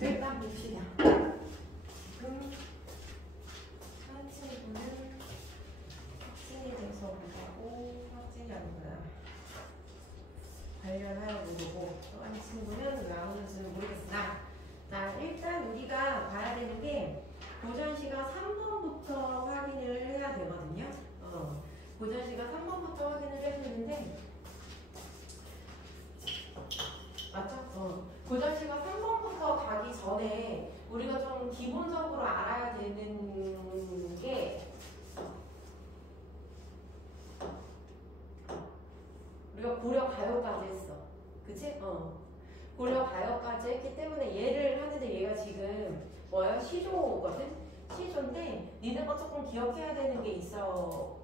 일단 봅시다. 지금 사친분은 확진이 돼서 보고 확진이 아니구나. 관련하여 모르고 또 한 친구는 왜 안 오는지는 모르겠으나 자 일단 우리가 봐야 되는 게 고전시가 3번부터 확인을 해야 되거든요. 고전시가 3번부터 확인을 해야 되는데 맞죠? 고전시가 3번부터 가기 전에 우리가 좀 기본적으로 알아야 되는 게 우리가 고려 가요까지 했어. 그치? 고려 가요까지 했기 때문에 얘를 하는데 얘가 지금 뭐야? 시조거든? 시조인데 니네가 조금 기억해야 되는 게 있어요.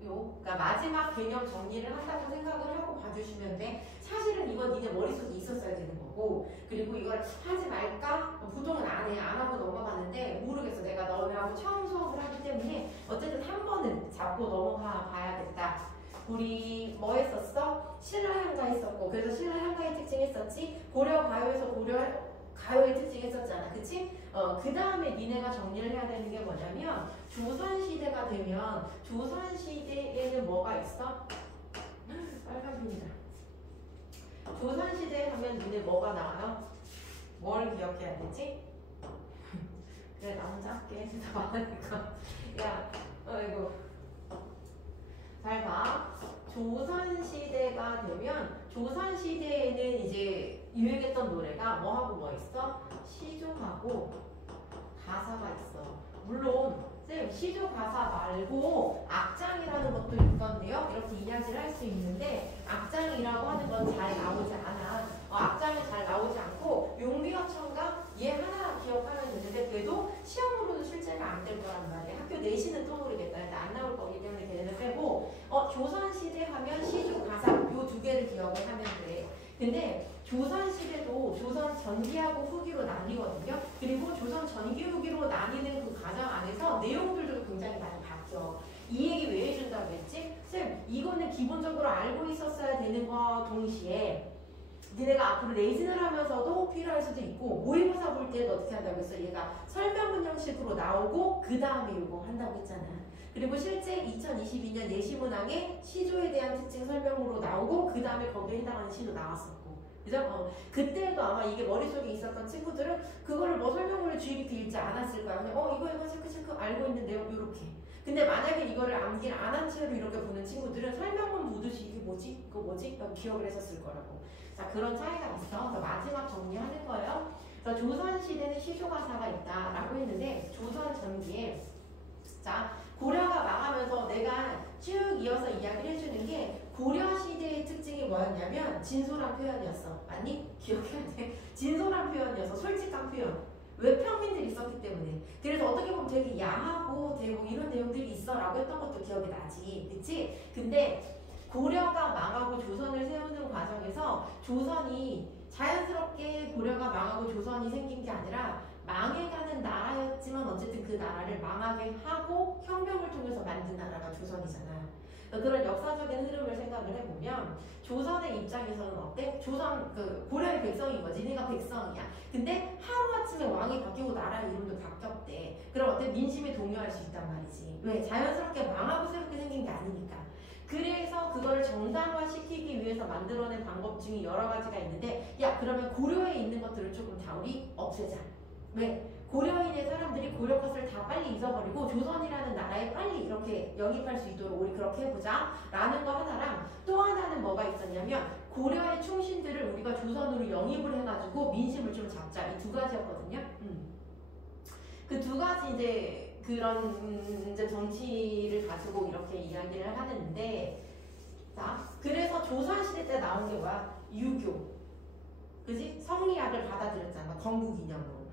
그러니까 마지막 개념 정리를 한다고 생각을 하고 봐주시면 돼. 사실은 이건 니네 머릿속에 있었어야 되는 거고 그리고 이걸 하지 말까? 보통은 안 해. 안 하고 넘어가는데 모르겠어. 내가 너네하고 처음 수업을 하기 때문에 어쨌든 한 번은 잡고 넘어가 봐야겠다. 우리 뭐 했었어? 신라향가 했었고 그래서 신라향가의 특징 했었지? 고려 가요에서 고려 가요의 특징 했었잖아. 그치? 그 다음에 니네가 정리를 해야 되는 게 뭐냐면 조선시대가 되면 조선시대에는 뭐가 있어? 빨간 펜이다. 조선시대 하면 니네 뭐가 나와요? 뭘 기억해야 되지? 그래 나 혼자 할게. 다 많으니까. 야 이거 잘 봐. 조선시대가 되면 조선시대에는 이제 유행했던 노래가 뭐하고 뭐 있어? 시조하고 가사가 있어. 물론 쌤 시조 가사 말고 악장이라는 것도 있던데요. 이렇게 이야기를 할 수 있는데 악장이라고 하는 건 잘 나오지 않아. 악장이 잘 나오지 않고 용비어천가 얘 하나 기억하면 되는데 그래도 시험으로는 실제가 안 될 거란 말이야. 학교 내신은 또 모르겠다. 일단 안 나올 거기 때문에 걔네는 빼고 조선시대 하면 시조 가사 요 두 개를 기억을 하면 돼. 근데 조선시대도 조선 전기하고 후기로 나뉘거든요. 그리고 조선 전기 후기로 나뉘는 그 과정 안에서 내용들도 굉장히 많이 바뀌어. 이 얘기 왜 해준다고 했지? 쌤 이거는 기본적으로 알고 있었어야 되는 거 동시에 니네가 앞으로 레이진을 하면서도 필요할 수도 있고 모의고사 볼 때도 어떻게 한다고 했어? 얘가 설명문 형식으로 나오고 그 다음에 이거 한다고 했잖아. 그리고 실제 2022년 내시문항에 시조에 대한 특징 설명으로 나오고 그 다음에 거기에 해당하는 시도 나왔었고 그죠? 그때도 아마 이게 머릿속에 있었던 친구들은 그거를 뭐 설명문을 주의 깊게 읽지 않았을 거야. 그냥 이거 체크 알고 있는데요 요렇게. 근데 만약에 이거를 암기를 안 한 채로 이렇게 보는 친구들은 설명문 보듯이 이게 뭐지? 그거 뭐지? 기억을 했었을 거라고. 자 그런 차이가 있어. 그래서 마지막 정리하는 거예요. 그래서 조선시대는 시조가사가 있다라고 했는데 조선 전기에 자 고려가 망하면서 내가 쭉 이어서 이야기를 해주는 게 고려시대의 특징이 뭐였냐면 진솔한 표현이었어. 맞니? 기억해야 돼. 진솔한 표현이었어. 솔직한 표현. 왜 평민들이 있었기 때문에. 그래서 어떻게 보면 되게 야하고 되게 뭐 이런 내용들이 있어 라고 했던 것도 기억이 나지. 그치? 근데 고려가 망하고 조선을 세우는 과정에서 조선이 자연스럽게 고려가 망하고 조선이 생긴 게 아니라 망해가는 나라였지만 어쨌든 그 나라를 망하게 하고 혁명을 통해서 만든 나라가 조선이잖아. 그런 역사적인 흐름을 생각을 해보면 조선의 입장에서는 어때? 조선 고려의 백성인 거지. 니네가 백성이야. 근데 하루아침에 왕이 바뀌고 나라 이름도 바뀌었대. 그럼 어때? 민심이 동요할 수 있단 말이지. 왜? 자연스럽게 망하고 새롭게 생긴 게 아니니까. 그래서 그걸 정당화시키기 위해서 만들어낸 방법 중에 여러 가지가 있는데 야 그러면 고려에 있는 것들을 조금 다 우리 없애자. 왜? 고려인의 사람들이 고려 것을 다 빨리 잊어버리고 조선이라는 나라에 빨리 이렇게 영입할 수 있도록 우리 그렇게 해보자 라는 거 하나랑 또 하나는 뭐가 있었냐면 고려의 충신들을 우리가 조선으로 영입을 해가지고 민심을 좀 잡자. 이 두 가지였거든요. 그 두 가지 이제 그런 이제 정치를 가지고 이렇게 이야기를 하는데 자 그래서 조선시대 때 나온 게 뭐야? 유교. 그지? 성리학을 받아들였잖아. 건국이념으로.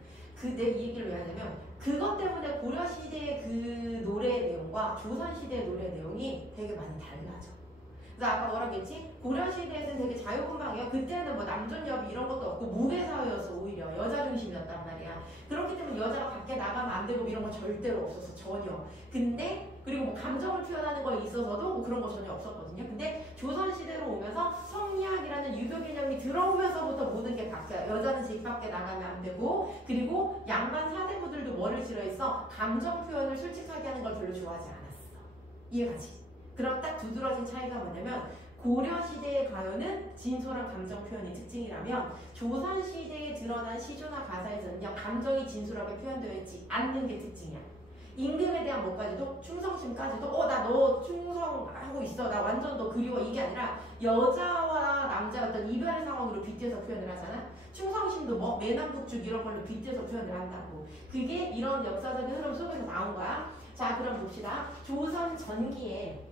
내 얘기를 왜 하냐면 그것 때문에 고려시대의 그 노래의 내용과 조선시대의 노래의 내용이 되게 많이 달라져. 그래서 아까 뭐라고 했지? 고려시대에서는 되게 자유분방해요. 그때는 뭐 남존여비 이런 것도 없고 무게사회여서 오히려 여자 중심이었단 말이야. 그렇기 때문에 여자가 밖에 나가면 안 되고 이런 건 절대로 없었어. 전혀. 근데 그리고 뭐 감정을 표현하는 거에 있어서도 뭐 그런 거 전혀 없었거든요. 근데 조선시대로 오면서 성리학이라는 유교 개념이 들어오면서부터 모든 게 바뀌어요. 여자는 집 밖에 나가면 안 되고, 그리고 양반 사대부들도 뭐를 싫어했어? 감정 표현을 솔직하게 하는 걸 별로 좋아하지 않았어. 이해가지? 그럼 딱 두드러진 차이가 뭐냐면 고려시대의 가요는 진솔한 감정 표현의 특징이라면 조선시대에 드러난 시조나 가사에서는요, 감정이 진솔하게 표현되어 있지 않는 게 특징이야. 임금에 대한 것까지도, 충성심까지도 나 너 충성하고 있어, 나 완전 너 그리워, 이게 아니라 여자와 남자의 어떤 이별의 상황으로 빗대서 표현을 하잖아. 충성심도 뭐 매남국죽 이런 걸로 빗대서 표현을 한다고. 그게 이런 역사적인 흐름 속에서 나온 거야. 자, 그럼 봅시다. 조선 전기에,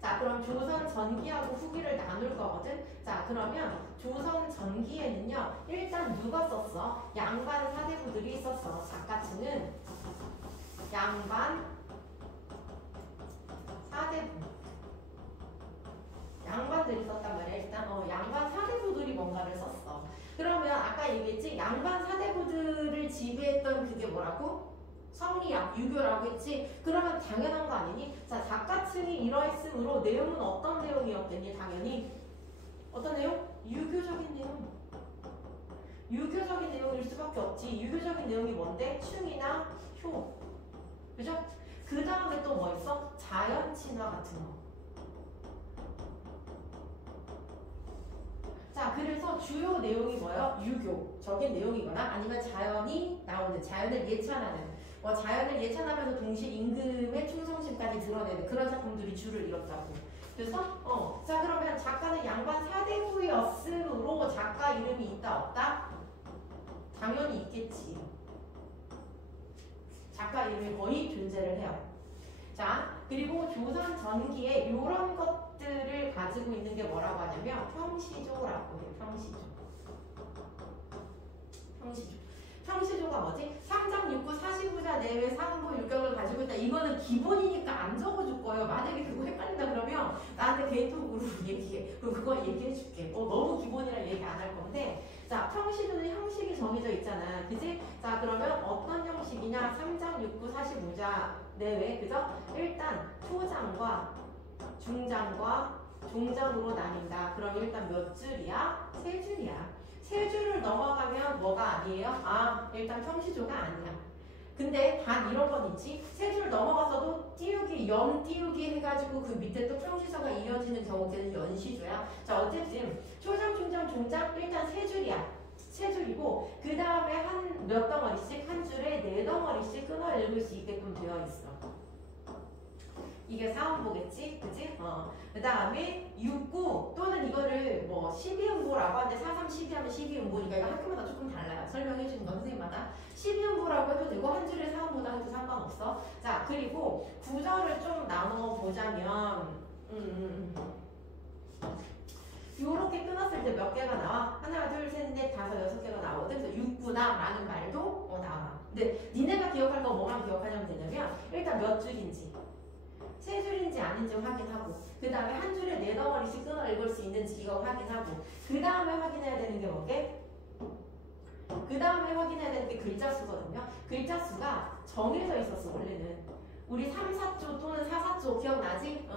자, 그럼 조선 전기하고 후기를 나눌 거거든. 자, 그러면 조선 전기에는요, 일단 누가 썼어? 양반 사대부들이 썼어. 작가층은 양반 사대부, 양반들이 썼단 말이야. 일단 양반 사대부들이 뭔가를 썼어. 그러면 아까 얘기했지, 양반 사대부들을 지배했던 그게 뭐라고? 성리학, 유교라고 했지. 그러면 당연한 거 아니니? 자, 작가층이 이러했으므로 내용은 어떤 내용이었겠니? 당연히 어떤 내용? 유교적인 내용. 유교적인 내용일 수밖에 없지. 유교적인 내용이 뭔데? 충이나 효. 그죠? 그 다음에 또 뭐 있어? 자연 친화 같은 거. 자, 그래서 주요 내용이 뭐예요? 유교적인 내용이거나 아니면 자연이 나오는, 자연을 예찬하는, 자연을 예찬하면서 동시에 임금의 충성심까지 드러내는 그런 작품들이 주를 이뤘다고. 그래서 자, 그러면 작가는 양반 사대부였으므로 작가 이름이 있다 없다? 당연히 있겠지. 작가 이름이 거의 존재를 해요. 자, 그리고 조선 전기에 이런 것들을 가지고 있는 게 뭐라고 하냐면 평시조라고 해요. 평시조. 평시조가 뭐지? 3장 6구 45자 내외 상부 율격을 가지고 있다. 이거는 기본이니까 안 적어줄 거예요. 만약에 그거 헷갈린다 그러면 나한테 개인톡으로 얘기해. 그럼 그거 얘기해 줄게. 너무 기본이라 얘기 안 할 건데, 자, 평시조는 형식이 정해져 있잖아. 그지? 자, 그러면 어떤 형식이냐? 3장 6구 45자 내외, 그죠? 일단 초장과 중장과 종장으로 나뉜다. 그럼 일단 몇 줄이야? 3줄이야. 3줄을 넘어가면 뭐가 아니에요? 일단 평시조가 아니야. 근데 단 이런 건 있지. 3줄 넘어가서도 띄우기, 연 띄우기 해가지고 그 밑에 또 평시조가 이어지는 경우는 연시조야. 자, 어쨌든 초장, 중장, 종장 일단 3줄이야. 3줄이고 그 다음에 한 몇 덩어리씩, 한 줄에 4덩어리씩 끊어 읽을 수 있게끔 되어 있어. 이게 사음보겠지? 그치? 그 다음에 6구 또는 이거를 뭐 12음보라고 하는데 4, 3, 12 하면 12음보니까 이거 학교마다 조금 달라요. 설명해 주는 건 선생님마다. 12음보라고 해도 되고 한 줄에 사음보다 해도 상관없어. 자, 그리고 구절을 좀 나눠보자면 요렇게 끊었을 때 몇 개가 나와? 하나, 둘, 셋, 넷, 다섯, 6개가 나오거든. 그래서 6구나 라는 말도 나와. 근데 니네가 기억할 거 뭐만 기억하냐면 되냐면 일단 몇 줄인지, 3줄인지 아닌지 확인하고, 그 다음에 한 줄에 4덩어리씩 끊어 읽을 수 있는지 이거 확인하고, 그 다음에 확인해야 되는 게 뭐게? 그 다음에 확인해야 되는 게 글자 수거든요. 글자 수가 정해져 있었어, 원래는. 우리 3, 4조 또는 4, 4조 기억나지?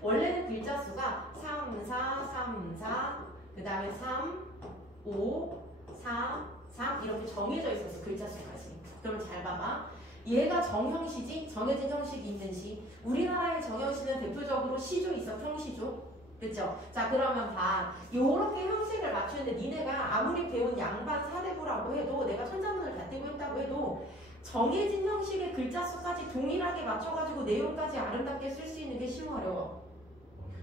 원래는 글자 수가 3, 4, 3, 4, 그 다음에 3, 5, 4, 3 이렇게 정해져 있었어, 글자 수까지. 그럼 잘 봐봐. 얘가 정형시지? 정해진 형식이 있는 시. 우리나라의 정형시는 대표적으로 시조 있어, 평시조. 그쵸? 자, 그러면 봐. 요렇게 형식을 맞추는데 니네가 아무리 배운 양반 사대부라고 해도, 내가 천자문을 다 띄고 있다고 해도 정해진 형식의 글자 수까지 동일하게 맞춰가지고 내용까지 아름답게 쓸 수 있는 게 쉬워, 어려워?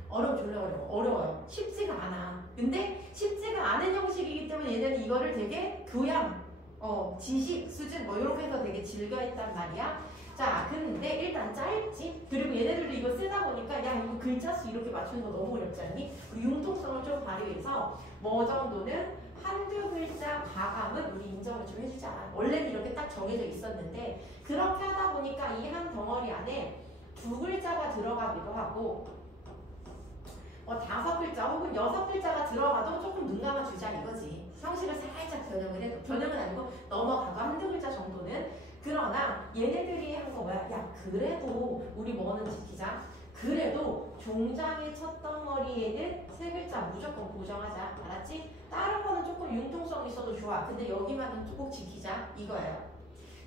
졸라 어려워요. 쉽지가 않아. 근데 쉽지가 않은 형식이기 때문에 얘네는 이거를 되게 교양, 지식, 수준 뭐 이렇게 해서 되게 즐겨했단 말이야. 자, 근데 일단 짧지? 그리고 얘네들도 이거 쓰다 보니까 야, 이거 글자 수 이렇게 맞추는 거 너무 어렵지 않니? 융통성을 좀 발휘해서 뭐 정도는 한두 글자 가감은 우리 인정을 좀 해주자. 원래는 이렇게 딱 정해져 있었는데 그렇게 하다 보니까 이 한 덩어리 안에 2글자가 들어가기도 하고 5글자 혹은 6글자가 들어가도 조금 눈 감아주자 이거지. 형식을 살짝 변형을 해도, 변형은 아니고 넘어가고 한두 글자 정도는. 그러나 얘네들이 한 거 뭐야? 야, 그래도 우리 뭐는 지키자. 그래도 종장의 첫 덩어리에는 3글자 무조건 고정하자. 알았지? 다른 거는 조금 융통성 있어도 좋아. 근데 여기만은 꼭 지키자. 이거예요.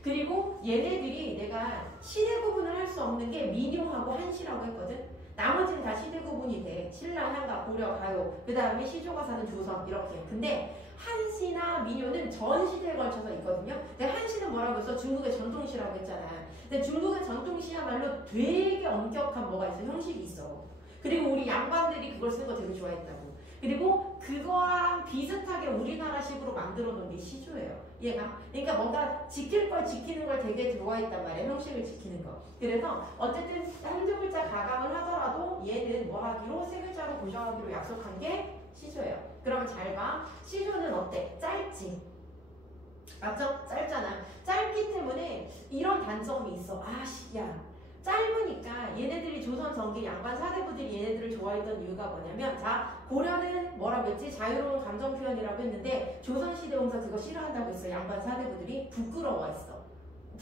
그리고 얘네들이 내가 시대 구분을 할 수 없는 게 민요하고 한시라고 했거든. 나머지는 다 시대 구분이 돼. 신라, 한가, 고려, 가요. 그 다음에 시조가 사는 조선 이렇게. 근데 한시나 민요는 전 시대에 걸쳐서 있거든요. 근데 한시는 뭐라고 했어? 중국의 전통시라고 했잖아. 근데 중국의 전통시야말로 되게 엄격한 뭐가 있어? 형식이 있어. 그리고 우리 양반들이 그걸 쓰는 거 되게 좋아했다고. 그리고 그거랑 비슷하게 우리나라식으로 만들어 놓은 게 시조예요. 얘가. 그러니까 뭔가 지킬 걸 지키는 걸 되게 좋아했단 말이야. 형식을 지키는 거. 그래서 어쨌든 한두 글자 가강을 하더라도 얘는 뭐 하기로 세 글자로 고정하기로 약속한 게 시조예요. 그러면 잘 봐. 시조는 어때? 짧지. 맞죠? 짧잖아. 짧기 때문에 이런 단점이 있어. 야. 짧으니까 얘네들이 조선 전기 양반 사대부들이 얘네들을 좋아했던 이유가 뭐냐면 자 고려는 뭐라고 했지? 자유로운 감정 표현이라고 했는데 조선시대 오면서 그거 싫어한다고 했어. 양반 사대부들이 부끄러워했어.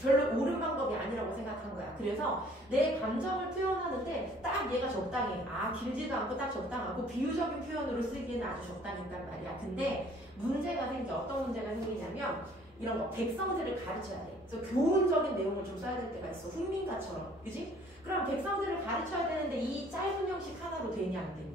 별로 옳은 방법이 아니라고 생각한 거야. 그래서 내 감정을 표현하는데 딱 얘가 적당해. 길지도 않고 딱 적당하고 비유적인 표현으로 쓰기에는 아주 적당했단 말이야. 근데 문제가 생겨. 어떤 문제가 생기냐면 이런 거 백성들을 가르쳐야 돼. 그래서 교훈적인 내용을 좀 써야 될 때가 있어. 훈민가처럼. 그지? 그럼 백성들을 가르쳐야 되는데 이 짧은 형식 하나로 되냐 안 되니?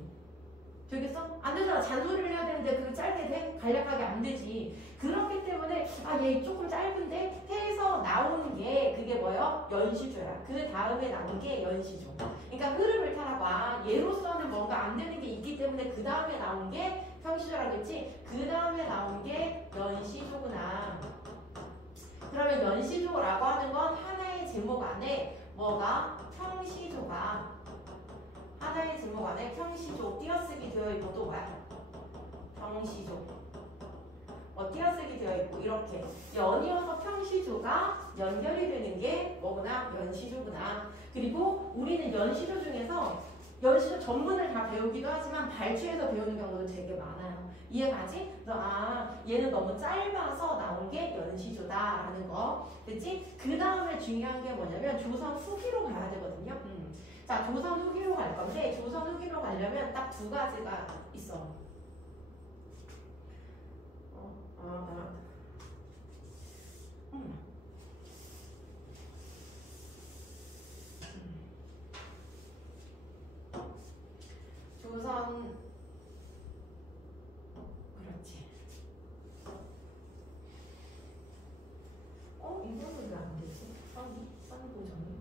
되겠어? 안 되잖아. 잔소리를 해야 되는데 그게 짧게 돼? 간략하게 안 되지. 그렇기 때문에 얘 조금 짧은데 해서 나오는 게 그게 뭐예요? 연시조야. 그 다음에 나온 게 연시조. 그러니까 흐름을 타라봐. 얘로서는 뭔가 안 되는 게 있기 때문에 그 다음에 나온 게 평시조라고 했지? 그 다음에 나온 게 연시조구나. 그러면 연시조라고 하는 건 하나의 제목 안에 뭐가? 평시조가 하나의 제목 안에 평시조 띄어쓰기 되어 있고 또 뭐야? 평시조 띄어쓰기 되어 있고 이렇게 연이어서 평시조가 연결이 되는 게 뭐구나? 연시조구나. 그리고 우리는 연시조 중에서 연시조 전문을 다 배우기도 하지만 발주해서 배우는 경우도 되게 많아요. 이해가지? 그래서 얘는 너무 짧아서 나온 게 연시조다라는 거. 그치? 그 다음에 중요한 게 뭐냐면 조선 후기로 가야 되거든요. 자, 조선 후기로 갈 건데 조선 후기로 가려면 딱 두 가지가 있어. 조선 그렇지. 이거는 왜 안 되지? 선 고정이.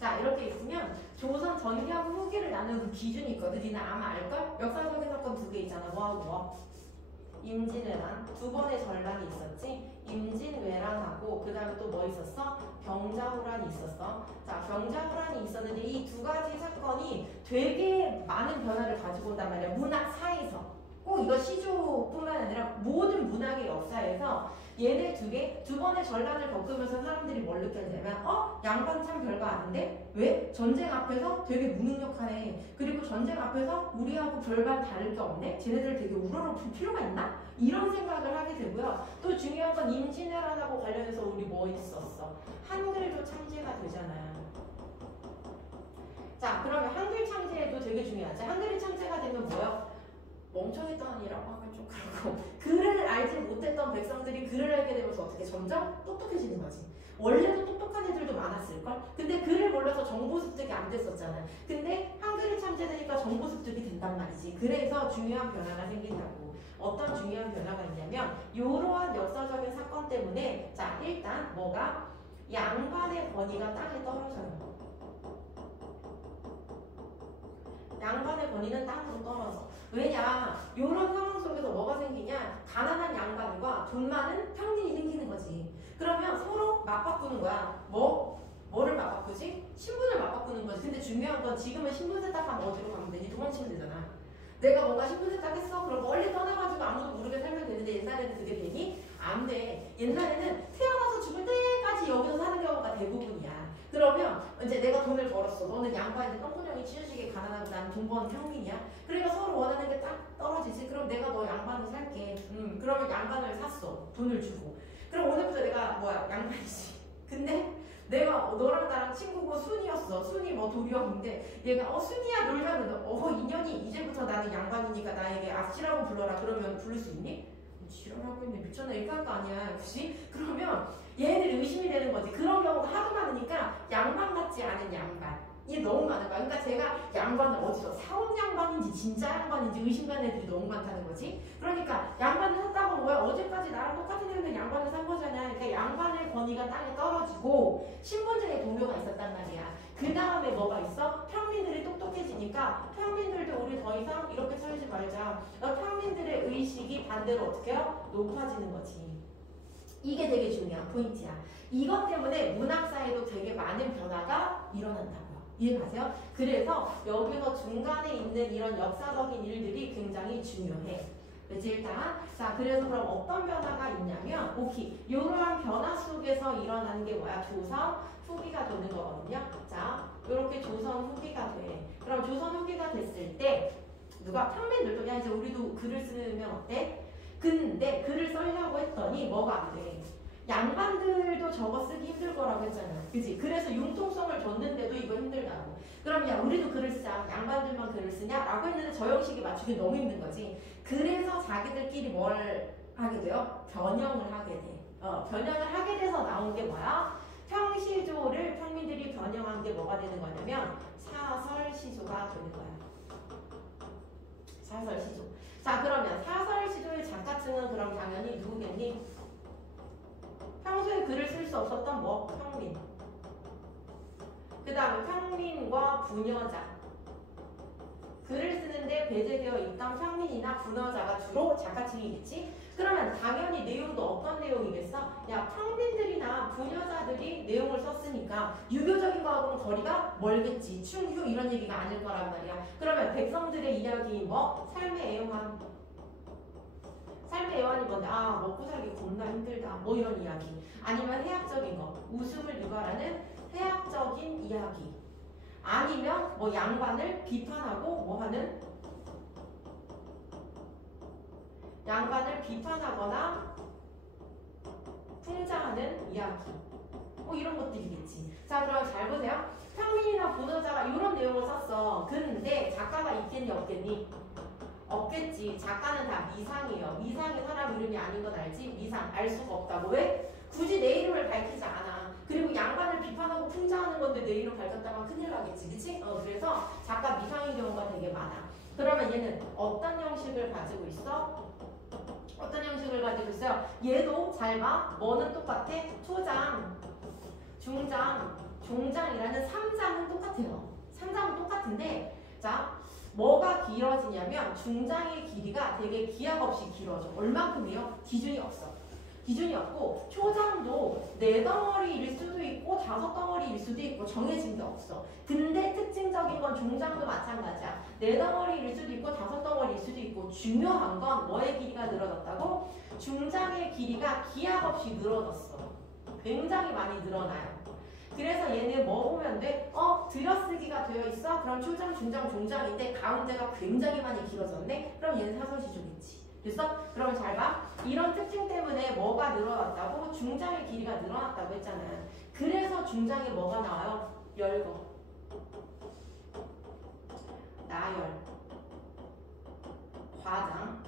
자, 이렇게 있으면 조선 전기하고 후기를 나누는 그 기준이 있거든. 니는 아마 알걸? 역사적인 사건 두 개 있잖아. 뭐하고 뭐? 임진왜란. 두 번의 전란이 있었지. 임진왜란하고 그 다음에 또 뭐 있었어? 병자호란이 있었어. 자, 병자호란이 있었는데 이 두 가지 사건이 되게 많은 변화를 가지고 온단 말이야. 문학사에서. 꼭 이거 시조뿐만 아니라 모든 문학의 역사에서 얘네 두 번의 전란을 겪으면서 사람들이 뭘 느꼈냐면 양반 참 별거 아닌데? 왜? 전쟁 앞에서 되게 무능력하네. 그리고 전쟁 앞에서 우리하고 별반 다를 게 없네? 쟤네들 되게 우러러볼 필요가 있나? 이런 생각을 하게 되고요. 또 중요한 건 임진왜란하고 관련해서 우리 뭐 있었어? 한글도 창제가 되잖아요. 자, 그러면 한글 창제도 되게 중요하지. 한글이 창제가 되면 뭐요? 멍청했던 아니라고 하면 좀 그렇고 글을 알지 못했던 백성들이 글을 알게 되면서 어떻게 점점 똑똑해지는 거지. 원래도 똑똑한 애들도 많았을걸? 근데 글을 몰라서 정보 습득이 안 됐었잖아. 근데 한글을 창제되니까 정보 습득이 된단 말이지. 그래서 중요한 변화가 생긴다고. 어떤 중요한 변화가 있냐면 이러한 역사적인 사건 때문에 자, 일단 뭐가? 양반의 권위가 땅에 떨어져요. 양반의 권위는 땅으로 떨어져. 왜냐? 이런 상황 속에서 뭐가 생기냐? 가난한 양반과 돈 많은 평민이 생기는 거지. 그러면 서로 맞바꾸는 거야. 뭐를 맞바꾸지? 신분을 맞바꾸는 거지. 근데 중요한 건 지금은 신분 세탁하면 어디로 가면 되니? 도망치면 되잖아. 내가 뭔가 신분 세탁했어? 그럼 멀리 떠나가지고 아무도 모르게 살면 되는데 옛날에는 그게 되니? 안 돼. 옛날에는 태어나서 죽을 때까지 여기서 사는 경우가 대부분이야. 그러면 이제 내가 돈을 벌었어. 너는 양반인데 똥구녕이 찢어지게 가난하고 나는 돈 버는 평민이야. 그러니까 서로 원하는 게 딱 떨어지지. 그럼 내가 너 양반으로 살게. 그러면 양반을 샀어. 돈을 주고. 그럼 오늘부터 내가 양반이지. 근데 내가 너랑 나랑 친구고 순이었어. 순이 뭐 도리형인데 얘가 순이야 놀자는 인연이 이제부터 나는 양반이니까 나에게 아씨라고 불러라. 그러면 부를 수 있니? 지랄하고 있네. 미쳤나 이렇게 할 거 아니야. 그치? 그러면 얘네들이 의심이 되는 거지. 그런 경우가 하도 많으니까 양반 같지 않은 양반이 너무 많은 거야. 그러니까 제가 양반을 어디서 사원 양반인지 진짜 양반인지 의심가는 애들이 너무 많다는 거지. 그러니까 양반을 샀다고 한 거야. 어제까지 나랑 똑같은 애는 양반을 산 거잖아. 그러니까 양반의 권위가 땅에 떨어지고 신분증에 동료가 있었단 말이야. 그 다음에 뭐가 있어? 평민들이 똑똑해지니까 평민들도 우리 더 이상 이렇게 살지 말자. 평민들의 의식이 반대로 어떻게 해요? 높아지는 거지. 이게 되게 중요한 포인트야. 이것 때문에 문학사에도 되게 많은 변화가 일어난다고요. 이해가세요? 그래서 여기서 중간에 있는 이런 역사적인 일들이 굉장히 중요해. 그치, 일단. 자, 그래서 그럼 어떤 변화가 있냐면, 오케이. 이러한 변화 속에서 일어나는 게 뭐야? 조선 후기가 되는 거거든요. 자, 이렇게 조선 후기가 돼. 그럼 조선 후기가 됐을 때, 누가 평민들도, 야, 이제 우리도 글을 쓰면 어때? 근데 글을 쓰려고 했더니 뭐가 안 돼. 양반들도 저거 쓰기 힘들 거라고 했잖아. 그치? 그래서 융통성을 줬는데도 이거 힘들다고. 그럼 야, 우리도 글을 쓰자. 양반들만 글을 쓰냐? 라고 했는데 저 형식이 맞추기 너무 힘든 거지. 그래서 자기들끼리 뭘 하게 돼요? 변형을 하게 돼. 변형을 하게 돼서 나온 게 뭐야? 평시조를 평민들이 변형한 게 뭐가 되는 거냐면 사설시조가 되는 거야. 사설시조. 자, 그러면 사설시조의 작가층은 그럼 당연히 누구겠니? 평소에 글을 쓸 수 없었던 뭐? 평민. 그 다음에 평민과 부녀자. 글을 쓰는데 배제되어 있던 평민이나 부녀자가 주로 작가층이겠지? 그러면 당연히 내용도 어떤 내용이겠어? 야, 평민들이나 부녀자들이 내용을 썼으니까 유교적인 거하고는 거리가 멀겠지. 충휴 이런 얘기가 아닐 거란 말이야. 그러면 백성들의 이야기 뭐? 삶의 애환. 삶의 애환이 뭔데? 아, 먹고 살기 겁나 힘들다. 뭐 이런 이야기. 아니면 해학적인 거. 웃음을 유발하는 해학적인 이야기. 아니면 뭐 양반을 비판하고 뭐 하는? 양반을 비판하거나 풍자하는 이야기. 뭐 이런 것들이겠지. 자, 그럼 잘 보세요. 평민이나 부녀자가 이런 내용을 썼어. 근데 작가가 있겠니 없겠니? 없겠지. 작가는 다 미상이에요. 미상이 사람 이름이 아닌 건 알지? 미상. 알 수가 없다고. 왜? 굳이 내 이름을 밝히지 않아. 그리고 양반을 비판하고 풍자하는 건데 내 이름 밝혔다면 큰일 나겠지. 그치? 그래서 작가 미상인 경우가 되게 많아. 그러면 얘는 어떤 형식을 가지고 있어? 어떤 형식을 가지고 있어요? 얘도 잘 봐. 뭐는 똑같아? 초장, 중장, 종장이라는 3장은 똑같아요. 3장은 똑같은데 자, 뭐가 길어지냐면 중장의 길이가 되게 기약 없이 길어져. 얼만큼이요? 기준이 없어. 기준이 없고 초장도 4덩어리일 수도 있고 5덩어리일 수도 있고 정해진 게 없어. 근데 특징적인 건 종장도 마찬가지야. 4덩어리일 수도 있고 5덩어리일 수도 있고 중요한 건 뭐의 길이가 늘어졌다고? 중장의 길이가 기약 없이 늘어졌어. 굉장히 많이 늘어나요. 그래서 얘는 뭐 보면 돼? 들여쓰기가 되어 있어? 그럼 초장, 중장, 종장인데 가운데가 굉장히 많이 길어졌네? 그럼 얘는 사설시조겠지. 됐어? 그러면 잘 봐. 이런 특징 때문에 뭐가 늘어났다고? 중장의 길이가 늘어났다고 했잖아. 그래서 중장에 뭐가 나와요? 열거, 나열, 과장.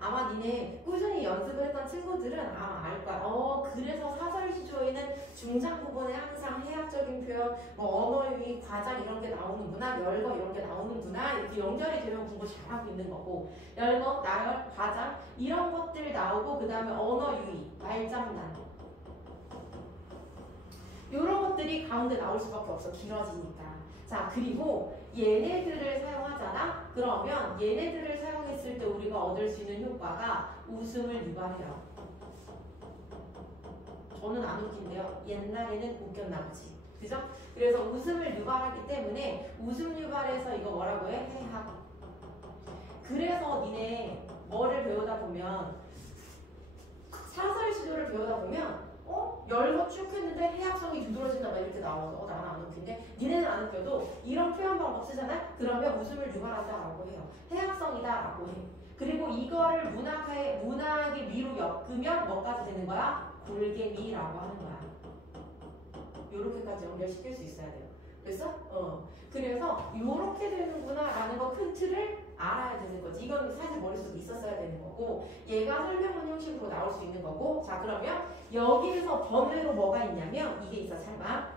아마 니네 꾸준히 연습을 했던 친구들은 아마 알 거야. 그래서 사설시조에는 중장 부분에 항상 해학적인 표현, 뭐 언어유희, 과장 이런 게 나오는구나, 열거 이런 게 나오는구나, 이렇게 연결이 되면 공부 잘하고 있는 거고, 열거, 나열, 과장 이런 것들 나오고, 그 다음에 언어유희, 말장난 이런 것들이 가운데 나올 수밖에 없어. 길어지니까. 자, 그리고 얘네들을 사용하잖아? 그러면 얘네들을 사용했을 때 우리가 얻을 수 있는 효과가 웃음을 유발해요. 저는 안 웃긴데요. 옛날에는 웃겼나 보지. 그죠? 그래서 웃음을 유발하기 때문에 웃음 유발해서 이거 뭐라고 해? 해학. 그래서 니네 뭐를 배우다 보면 사설시조를 배우다 보면 열거 쭉 했는데 해학성이 두드러진다 막 이렇게 나와서 나는 안 웃긴데 니네는 안 웃겨도 이런 표현 방법 쓰잖아? 그러면 웃음을 유발한다라고 해요. 해학성이다라고 해. 그리고 이거를 문학의 위로 엮으면 뭐까지 되는 거야? 골개미라고 하는 거야. 요렇게까지 연결시킬 수 있어야 돼요. 그래서 요렇게 되는구나 라는 거 큰 틀을 알아야 되는 거지. 이건 사실 머릿속에 있었어야 되는 거고 얘가 설명문 형식으로 나올 수 있는 거고. 자, 그러면 여기에서 번외로 뭐가 있냐면 이게 있어. 잘 봐.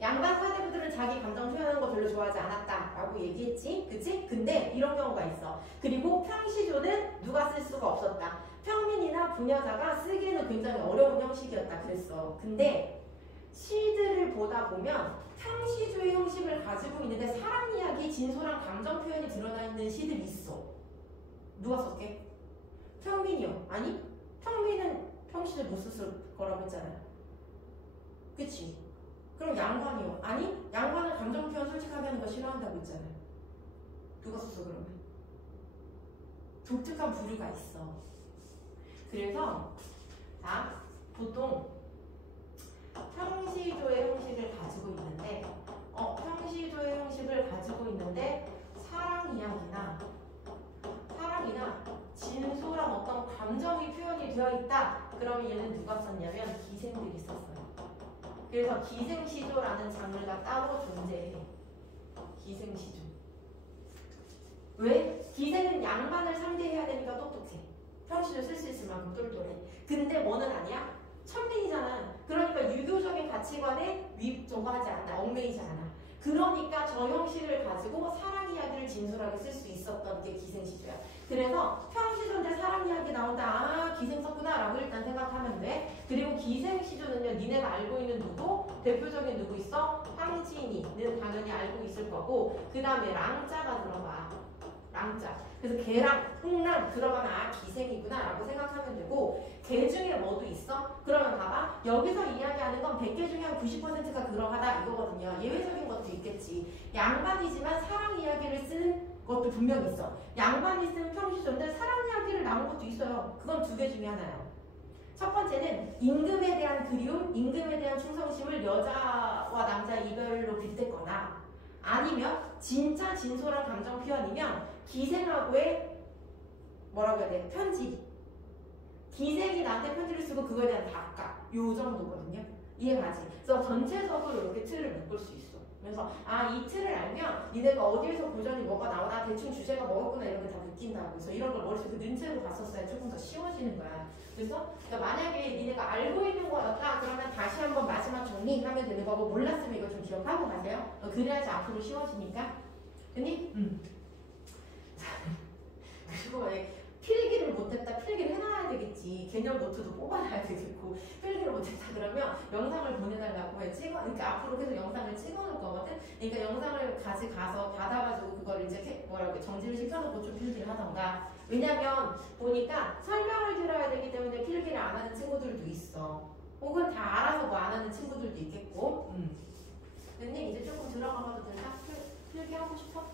양반 사대부들은 자기 감정 표현하는 거 별로 좋아하지 않았다라고 얘기했지. 그치? 근데 이런 경우가 있어. 그리고 평시조는 누가 쓸 수가 없었다. 평민이나 부녀자가 쓰기에는 굉장히 어려운 형식이었다 그랬어. 근데 시들을 보다 보면 평시조의 형식을 가지고 있는데 사랑 이야기, 진솔한 감정 표현이 드러나 있는 시들이 있어. 누가 썼게? 평민이요. 아니? 평민은 평시를 못 썼을 거라고 했잖아요. 그치? 그럼 양반이요. 아니? 양반은 감정 표현 솔직하게 하는 거 싫어한다고 했잖아요. 누가 썼어 그러면? 독특한 부류가 있어. 그래서 자, 보통 평시조의 형식을 가지고 있는데 평시조의 형식을 가지고 있는데 사랑 이야기나 진솔한 어떤 감정이 표현이 되어 있다. 그러면 얘는 누가 썼냐면 기생들이 썼어요. 그래서 기생시조라는 장르가 따로 존재해. 기생시조. 왜? 기생은 양반을 상대해야 되니까 똑똑해. 평시조 쓸 수 있을 만큼 똘똘해. 근데 뭐는 아니야? 천민이잖아. 그러니까 유교적인 가치관에 저거 하지 않아. 얽매이지 않아. 그러니까 저 형식을 가지고 사랑 이야기를 진솔하게 쓸 수 있었던 게 기생시조야. 그래서 평시조인데 사랑 이야기 나온다. 아, 기생 썼구나 라고 일단 생각하면 돼. 그리고 기생시조는요, 니네가 알고 있는 누구? 대표적인 누구 있어? 황진이는 당연히 알고 있을 거고, 그 다음에 랑자가 들어가. 랑자. 그래서 개랑 홍랑 들어가면 아, 기생이구나 라고 생각하면 되고, 개 중에 뭐도 있어? 그러면 봐봐. 여기서 이야기하는 건 100개 중에 한 90%가 그러하다 이거거든요. 예외적인 것도 있겠지. 양반이지만 사랑 이야기를 쓰는 것도 분명히 있어. 양반이 쓴 평시조인데 사랑 이야기를 나온 것도 있어요. 그건 두 개 중에 하나예요. 첫 번째는 임금에 대한 그리움, 임금에 대한 충성심을 여자와 남자 이별로 빗댔거나, 아니면 진짜 진솔한 감정 표현이면 기생하고의 뭐라고 해야 돼? 편지. 기생이 나한테 편지를 쓰고 그거에 대한 답가. 요 정도거든요. 이해가지? 그래서 전체적으로 이렇게 틀을 묶을 수 있어. 그래서 아, 이 틀을 알면 니네가 어디에서 고전이 뭐가 나오나 대충 주제가 뭐였구나 이런 게 다 느낀다고. 그래서 이런 걸 머릿속에 넣은 채로 봤었어야 조금 더 쉬워지는 거야. 그래서 그러니까 만약에 니네가 알고 있는 거였다 그러면 다시 한번 마지막 정리하면 되는 거고, 몰랐으면 이거 좀 기억하고 가세요. 그래야지 앞으로 쉬워지니까. 됐니? 그리고 필기를 못했다. 필기를 해놔야 되겠지. 개념 노트도 뽑아놔야 되겠고. 필기를 못했다 그러면 영상을 보내달라고 해. 그러니까 앞으로 계속 영상을 찍어놓을 거거든. 그러니까 영상을 가져가서 받아가지고 그걸 이제 정지를 시켜놓고 좀 필기를 하던가. 왜냐면 보니까 설명을 들어야 되기 때문에 필기를 안 하는 친구들도 있어. 혹은 다 알아서 뭐 안 하는 친구들도 있겠고. 근데 이제 조금 들어가봐도 될까? 필기 하고 싶어?